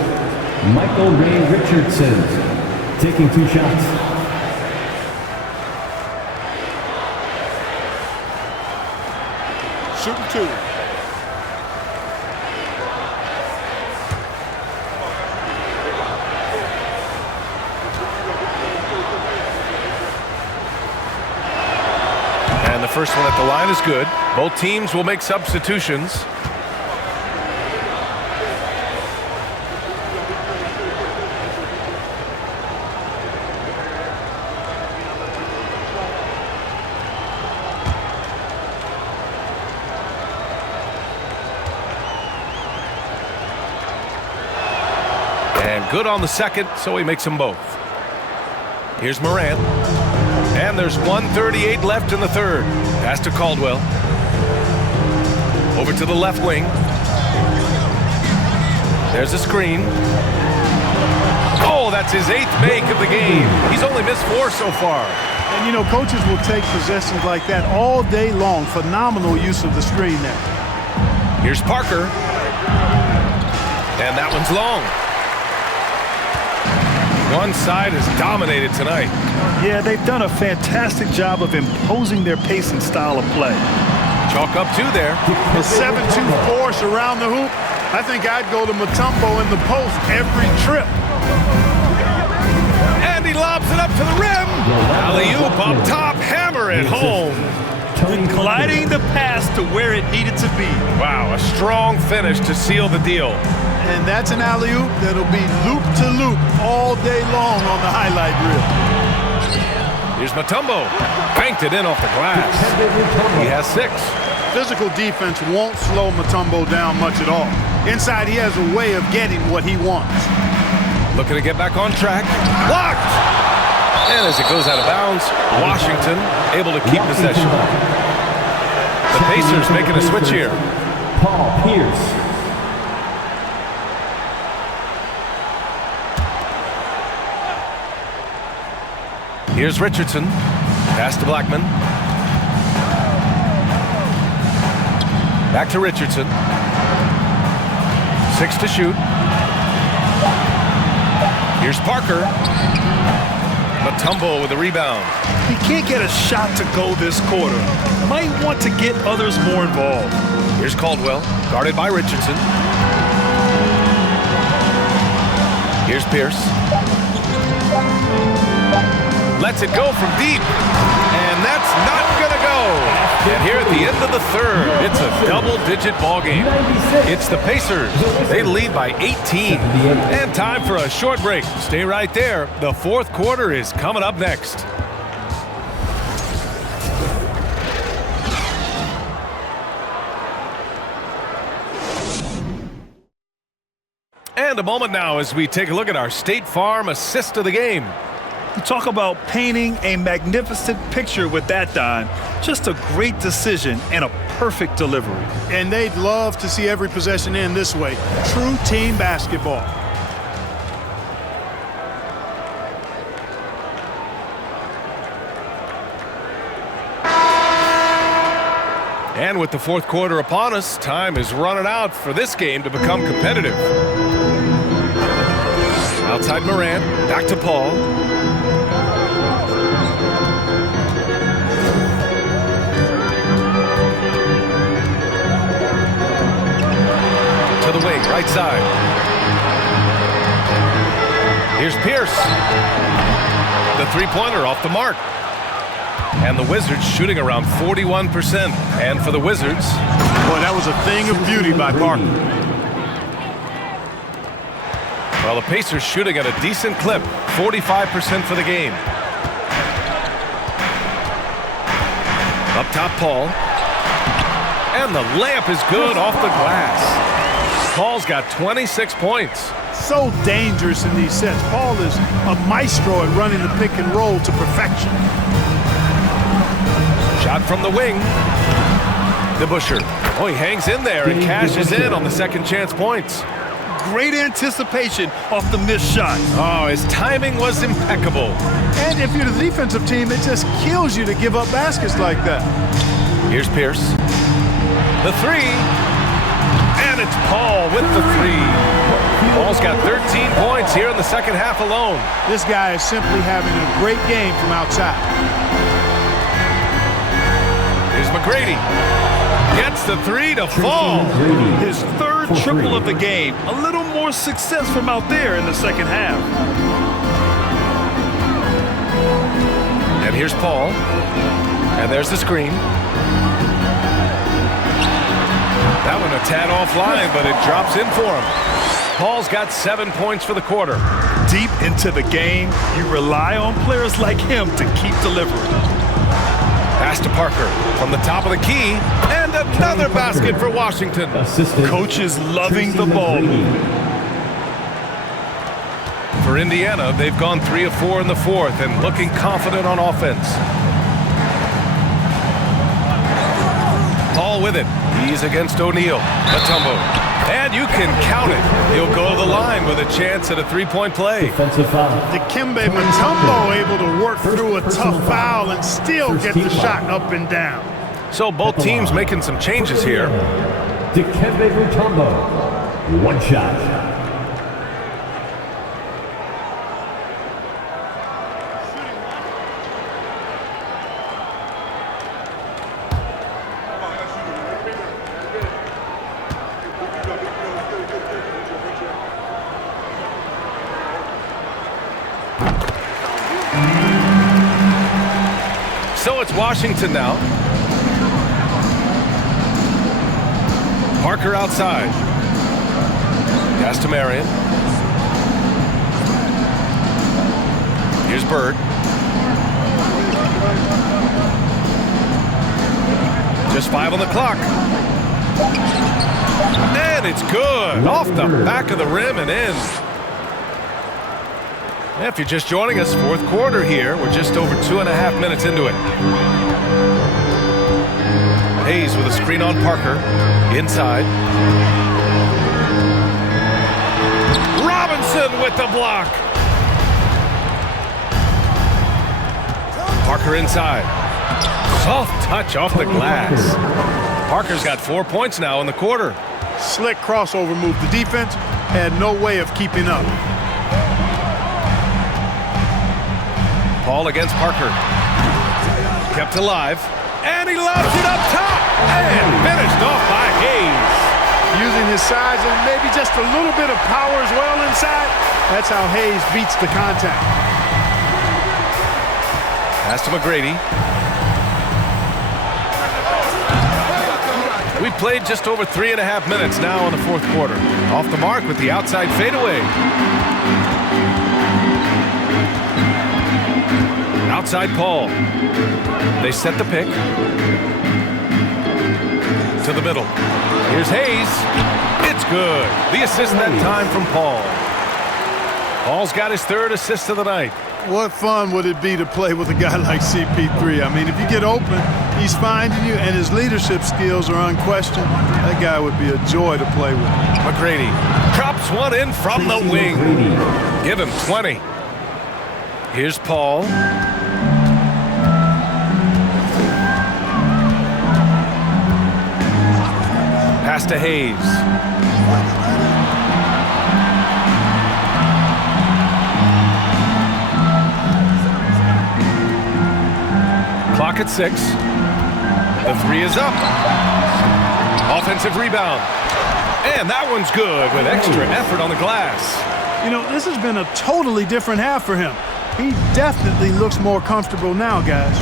Michael Ray Richardson, taking 2 shots. Shooting 2. first one at the line is good. Both teams will make substitutions. And good on the second, so he makes them both. Here's Morant. And there's 1:38 left in the third. Pass to Caldwell. Over to the left wing. There's a screen. Oh, that's his 8th make of the game. He's only missed 4 so far. And, you know, coaches will take possessions like that all day long. Phenomenal use of the screen there. Here's Parker. And that one's long. One side is dominated tonight. Yeah, they've done a fantastic job of imposing their pace and style of play. Chalk up 2 there. The 7-2 force around the hoop. I think I'd go to Mutombo in the post every trip. And he lobs it up to the rim. Alley-oop up top, hammer it home. Gliding the pass to where it needed to be. Wow, a strong finish to seal the deal. And that's an alley-oop that'll be loop-to-loop all day long on the highlight reel. Here's Mutombo. Banked it in off the glass. He has 6. Physical defense won't slow Mutombo down much at all. Inside, he has a way of getting what he wants. Looking to get back on track. Blocked! And as it goes out of bounds, Washington able to keep possession. The Pacers making a switch here. Paul Pierce. Here's Richardson. Pass to Blackman. Back to Richardson. 6 to shoot. Here's Parker. Mutombo with the rebound. He can't get a shot to go this quarter. Might want to get others more involved. Here's Caldwell, guarded by Richardson. Here's Pierce. Lets it go from deep. And that's not going to go. And here at the end of the third, it's a double-digit ball game. It's the Pacers. They lead by 18. And time for a short break. Stay right there. The fourth quarter is coming up next. And a moment now as we take a look at our State Farm assist of the game. You talk about painting a magnificent picture with that, Don. Just a great decision and a perfect delivery. And they'd love to see every possession end this way. True team basketball. And with the fourth quarter upon us, time is running out for this game to become competitive. Outside Morant, back to Paul. To the wing, right side. Here's Pierce. The three-pointer off the mark. And the Wizards shooting around 41%. And for the Wizards... Boy, that was a thing of beauty by Parker. Well, the Pacers shooting at a decent clip. 45% for the game. Up top, Paul. And the layup is good off the glass. Paul's got 26 points. So dangerous in these sets. Paul is a maestro at running the pick and roll to perfection. Shot from the wing. DeBusschere. Oh, he hangs in there and cashes in on the second chance points. Great anticipation off the missed shot. Oh, his timing was impeccable. And if you're the defensive team, it just kills you to give up baskets like that. Here's Pierce. The three. And it's Paul with the three. Paul's got 13 points here in the second half alone. This guy is simply having a great game from outside. Here's McGrady. Gets the three to fall. His third triple of the game. A little more success from out there in the second half. And here's Paul. And there's the screen. That one a tad offline, but it drops in for him. Paul's got 7 points for the quarter. Deep into the game, you rely on players like him to keep delivering. Pass to Parker from the top of the key, and another basket for Washington. Coaches loving the ball. For Indiana, they've gone 3 of 4 in the fourth and looking confident on offense. Paul with it. He's against O'Neal. Mutombo. And you can count it. He'll go to the line with a chance at a three-point play. Defensive foul. Dikembe Mutombo able to work through a tough foul and still get the shot up and down. So both teams making some changes here. Dikembe Mutombo. One shot. So it's Washington now. Parker outside. Pass to Marion. Here's Bird. Just 5 on the clock. And it's good. Off the back of the rim and in. If you're just joining us, fourth quarter here. We're just over 2.5 minutes into it. Hayes with a screen on Parker. Inside. Robinson with the block. Parker inside. Soft touch off the glass. Parker's got 4 points now in the quarter. Slick crossover move. The defense had no way of keeping up. Paul against Parker. Kept alive. And he lobs it up top. And finished off by Hayes. Using his size and maybe just a little bit of power as well inside. That's how Hayes beats the contact. Pass to McGrady. We've played just over 3.5 minutes now in the fourth quarter. Off the mark with the outside fadeaway. Outside Paul. They set the pick. To the middle. Here's Hayes. It's good. The assist that time from Paul. Paul's got his 3rd assist of the night. What fun would it be to play with a guy like CP3? I mean, if you get open, he's finding you, and his leadership skills are unquestioned. That guy would be a joy to play with. McGrady drops one in from the wing. Give him 20. Here's Paul. Pass to Hayes. Clock at 6. The 3 is up. Offensive rebound. And that one's good with extra effort on the glass. You know, this has been a totally different half for him. He definitely looks more comfortable now, guys.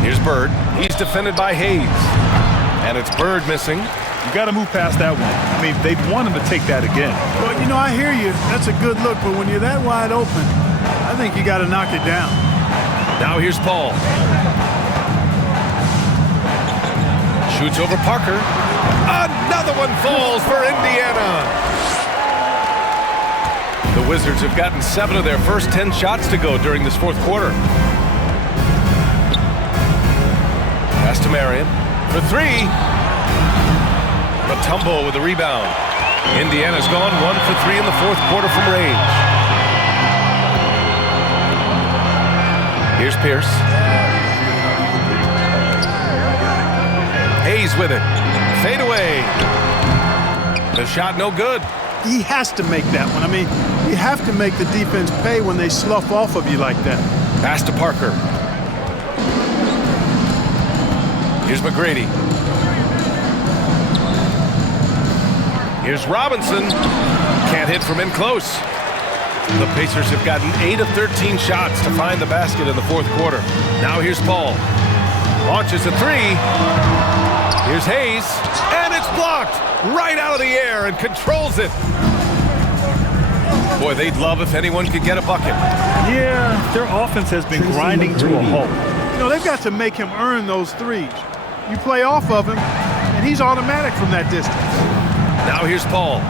Here's Bird. He's defended by Hayes. And it's Bird missing. You got to move past that one. I mean, they'd want him to take that again. Well, you know, I hear you. That's a good look, but when you're that wide open, I think you got to knock it down. Now here's Paul. Shoots over Parker. Another one falls for Indiana. The Wizards have gotten 7 of their first 10 shots to go during this fourth quarter. Pass to Marion for 3. Mutombo with the rebound. Indiana's gone 1 for 3 in the fourth quarter from range. Here's Pierce. Hayes with it. Fade away. The shot no good. He has to make that one. I mean, you have to make the defense pay when they slough off of you like that. Pass to Parker. Here's McGrady. Here's Robinson. Can't hit from in close. The Pacers have gotten 8 of 13 shots to find the basket in the fourth quarter. Now here's Paul. Launches a three. Here's Hayes, and it's blocked right out of the air and controls it. Boy, they'd love if anyone could get a bucket. Yeah, their offense has been grinding to a halt. You know, they've got to make him earn those threes. You play off of him, and he's automatic from that distance. Now here's Paul.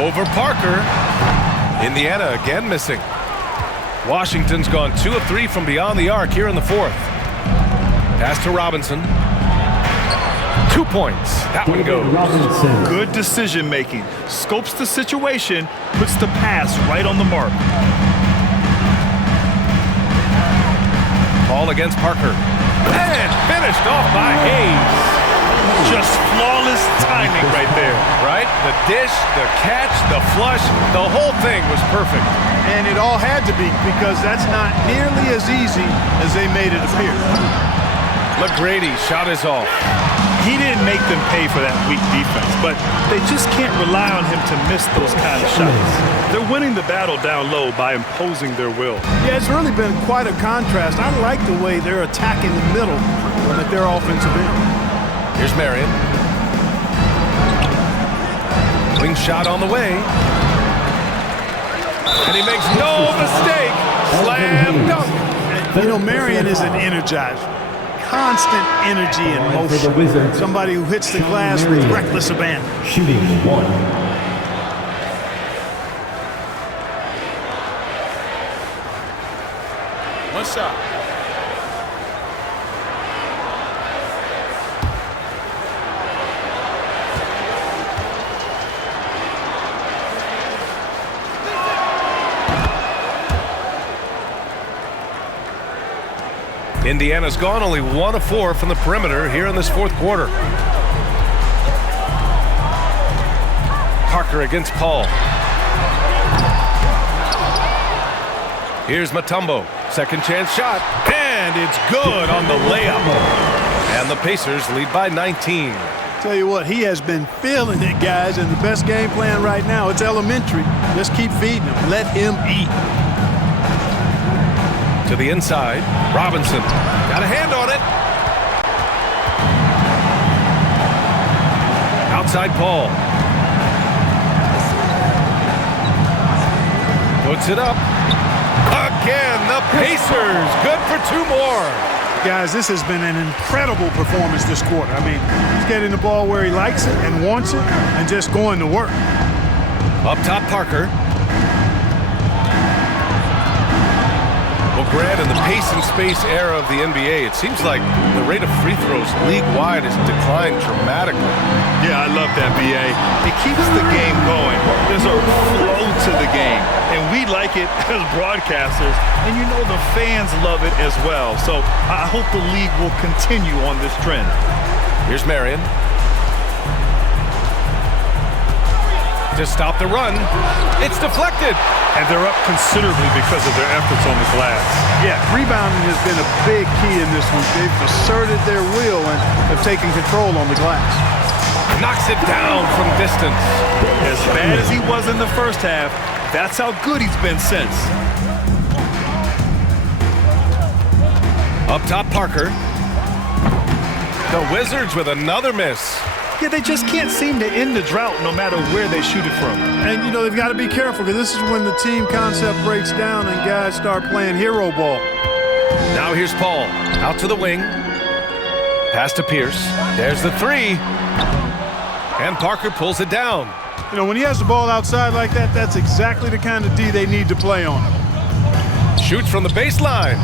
Over Parker. Indiana again missing. Washington's gone 2 of 3 from beyond the arc here in the fourth. Pass to Robinson. 2 points. That one goes. Good decision making. Scopes the situation, puts the pass right on the mark. Ball against Parker. And finished off by Hayes. Just flawless timing right there. Right? The dish, the catch, the flush, the whole thing was perfect. And it all had to be, because that's not nearly as easy as they made it appear. McGrady shot is off. He didn't make them pay for that weak defense, but they just can't rely on him to miss those kind of shots. They're winning the battle down low by imposing their will. Yeah, it's really been quite a contrast. I like the way they're attacking the middle at their offensive end. Here's Marion. Wing shot on the way. And he makes no mistake. Slam dunk. And, you know, Marion is an energizer. Constant energy and motion. Somebody who hits the glass with reckless abandon. Shooting 1. One shot. Indiana's gone only 1 of 4 from the perimeter here in this fourth quarter. Parker against Paul. Here's Mutombo. Second chance shot. And it's good on the layup. And the Pacers lead by 19. Tell you what, he has been feeling it, guys, and the best game plan right now, it's elementary. Just keep feeding him. Let him eat. To the inside. Robinson. Got a hand on it. Outside Paul. Puts it up. Again, the Pacers. Good for 2 more. Guys, this has been an incredible performance this quarter. I mean, he's getting the ball where he likes it and wants it and just going to work. Up top, Parker. Well, Grant, in the pace and space era of the NBA, it seems like the rate of free throws league-wide has declined dramatically. Yeah, I love that, B.A. It keeps the game going. There's a flow to the game, and we like it as broadcasters, and you know the fans love it as well. So I hope the league will continue on this trend. Here's Marion. To stop the run. It's deflected. And they're up considerably because of their efforts on the glass. Yeah, rebounding has been a big key in this one. They've asserted their will and have taken control on the glass. Knocks it down from distance. As bad as he was in the first half, that's how good he's been since. Up top, Parker. The Wizards with another miss. Yeah, they just can't seem to end the drought no matter where they shoot it from. And, you know, they've got to be careful, because this is when the team concept breaks down and guys start playing hero ball. Now here's Paul. Out to the wing. Pass to Pierce. There's the three. And Parker pulls it down. You know, when he has the ball outside like that, that's exactly the kind of D they need to play on. Shoots from the baseline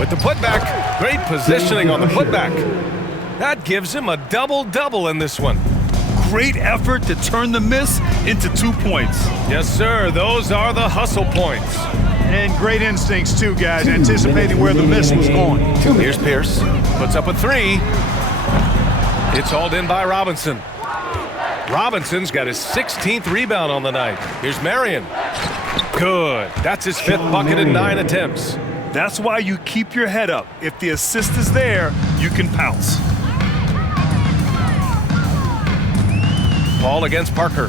with the putback. Great positioning on the putback. That gives him a double-double in this one. Great effort to turn the miss into 2 points. Yes, sir. Those are the hustle points. And great instincts, too, guys, anticipating where the miss was going. Here's Pierce. Puts up a three. It's hauled in by Robinson. Robinson's got his 16th rebound on the night. Here's Marion. Good. That's his 5th bucket in 9 attempts. That's why you keep your head up. If the assist is there, you can pounce. Paul against Parker.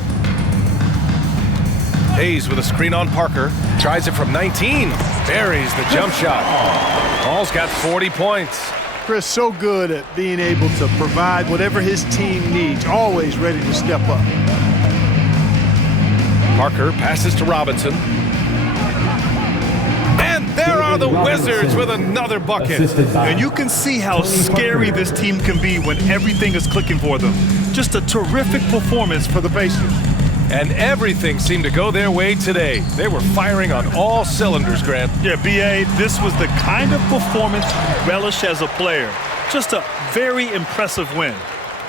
Hayes with a screen on Parker. Tries it from 19. Buries the jump shot. Paul's got 40 points. Chris, so good at being able to provide whatever his team needs. Always ready to step up. Parker passes to Robinson. And there are the Wizards with another bucket. And you can see how scary this team can be when everything is clicking for them. Just a terrific performance for the Pacers. And everything seemed to go their way today. They were firing on all cylinders, Grant. Yeah, B.A., this was the kind of performance you relish as a player. Just a very impressive win.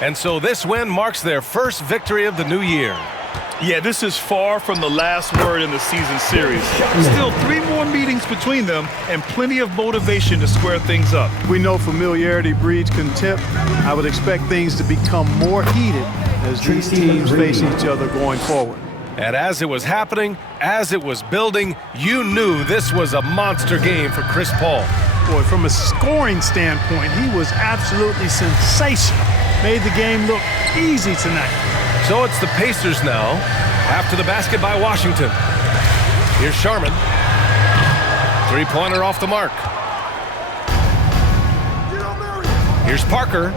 And so this win marks their first victory of the new year. Yeah, this is far from the last word in the season series. Still 3 more meetings between them and plenty of motivation to square things up. We know familiarity breeds contempt. I would expect things to become more heated as these teams face each other going forward. And as it was happening, as it was building, you knew this was a monster game for Chris Paul. Boy, from a scoring standpoint, he was absolutely sensational. Made the game look easy tonight. So it's the Pacers now, after the basket by Washington. Here's Sharman. Three-pointer off the mark. Here's Parker.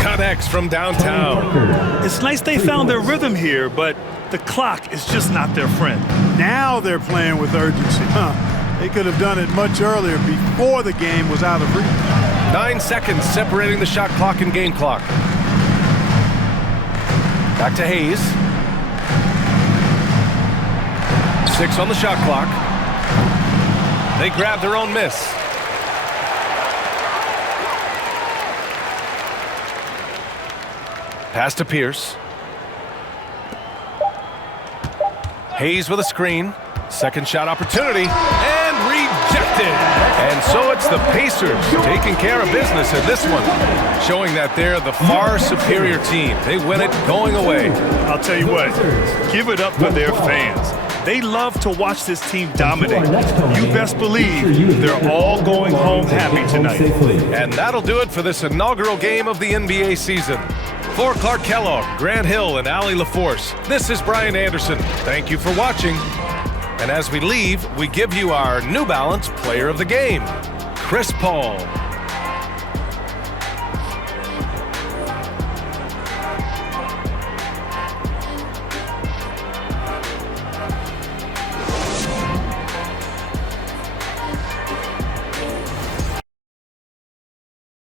Connects from downtown. It's nice they found their rhythm here, but the clock is just not their friend. Now they're playing with urgency. They could have done it much earlier before the game was out of reach. 9 seconds separating the shot clock and game clock. Back to Hayes. 6 on the shot clock. They grab their own miss. Pass to Pierce. Hayes with a screen. Second shot opportunity. And rejected. And so it's the Pacers taking care of business in this one, showing that they're the far superior team. They win it going away. I'll tell you what, give it up for their fans. They love to watch this team dominate. You best believe they're all going home happy tonight. And that'll do it for this inaugural game of the NBA season. For Clark Kellogg, Grant Hill, and Allie LaForce, this is Brian Anderson. Thank you for watching. And as we leave, we give you our New Balance Player of the Game, Chris Paul.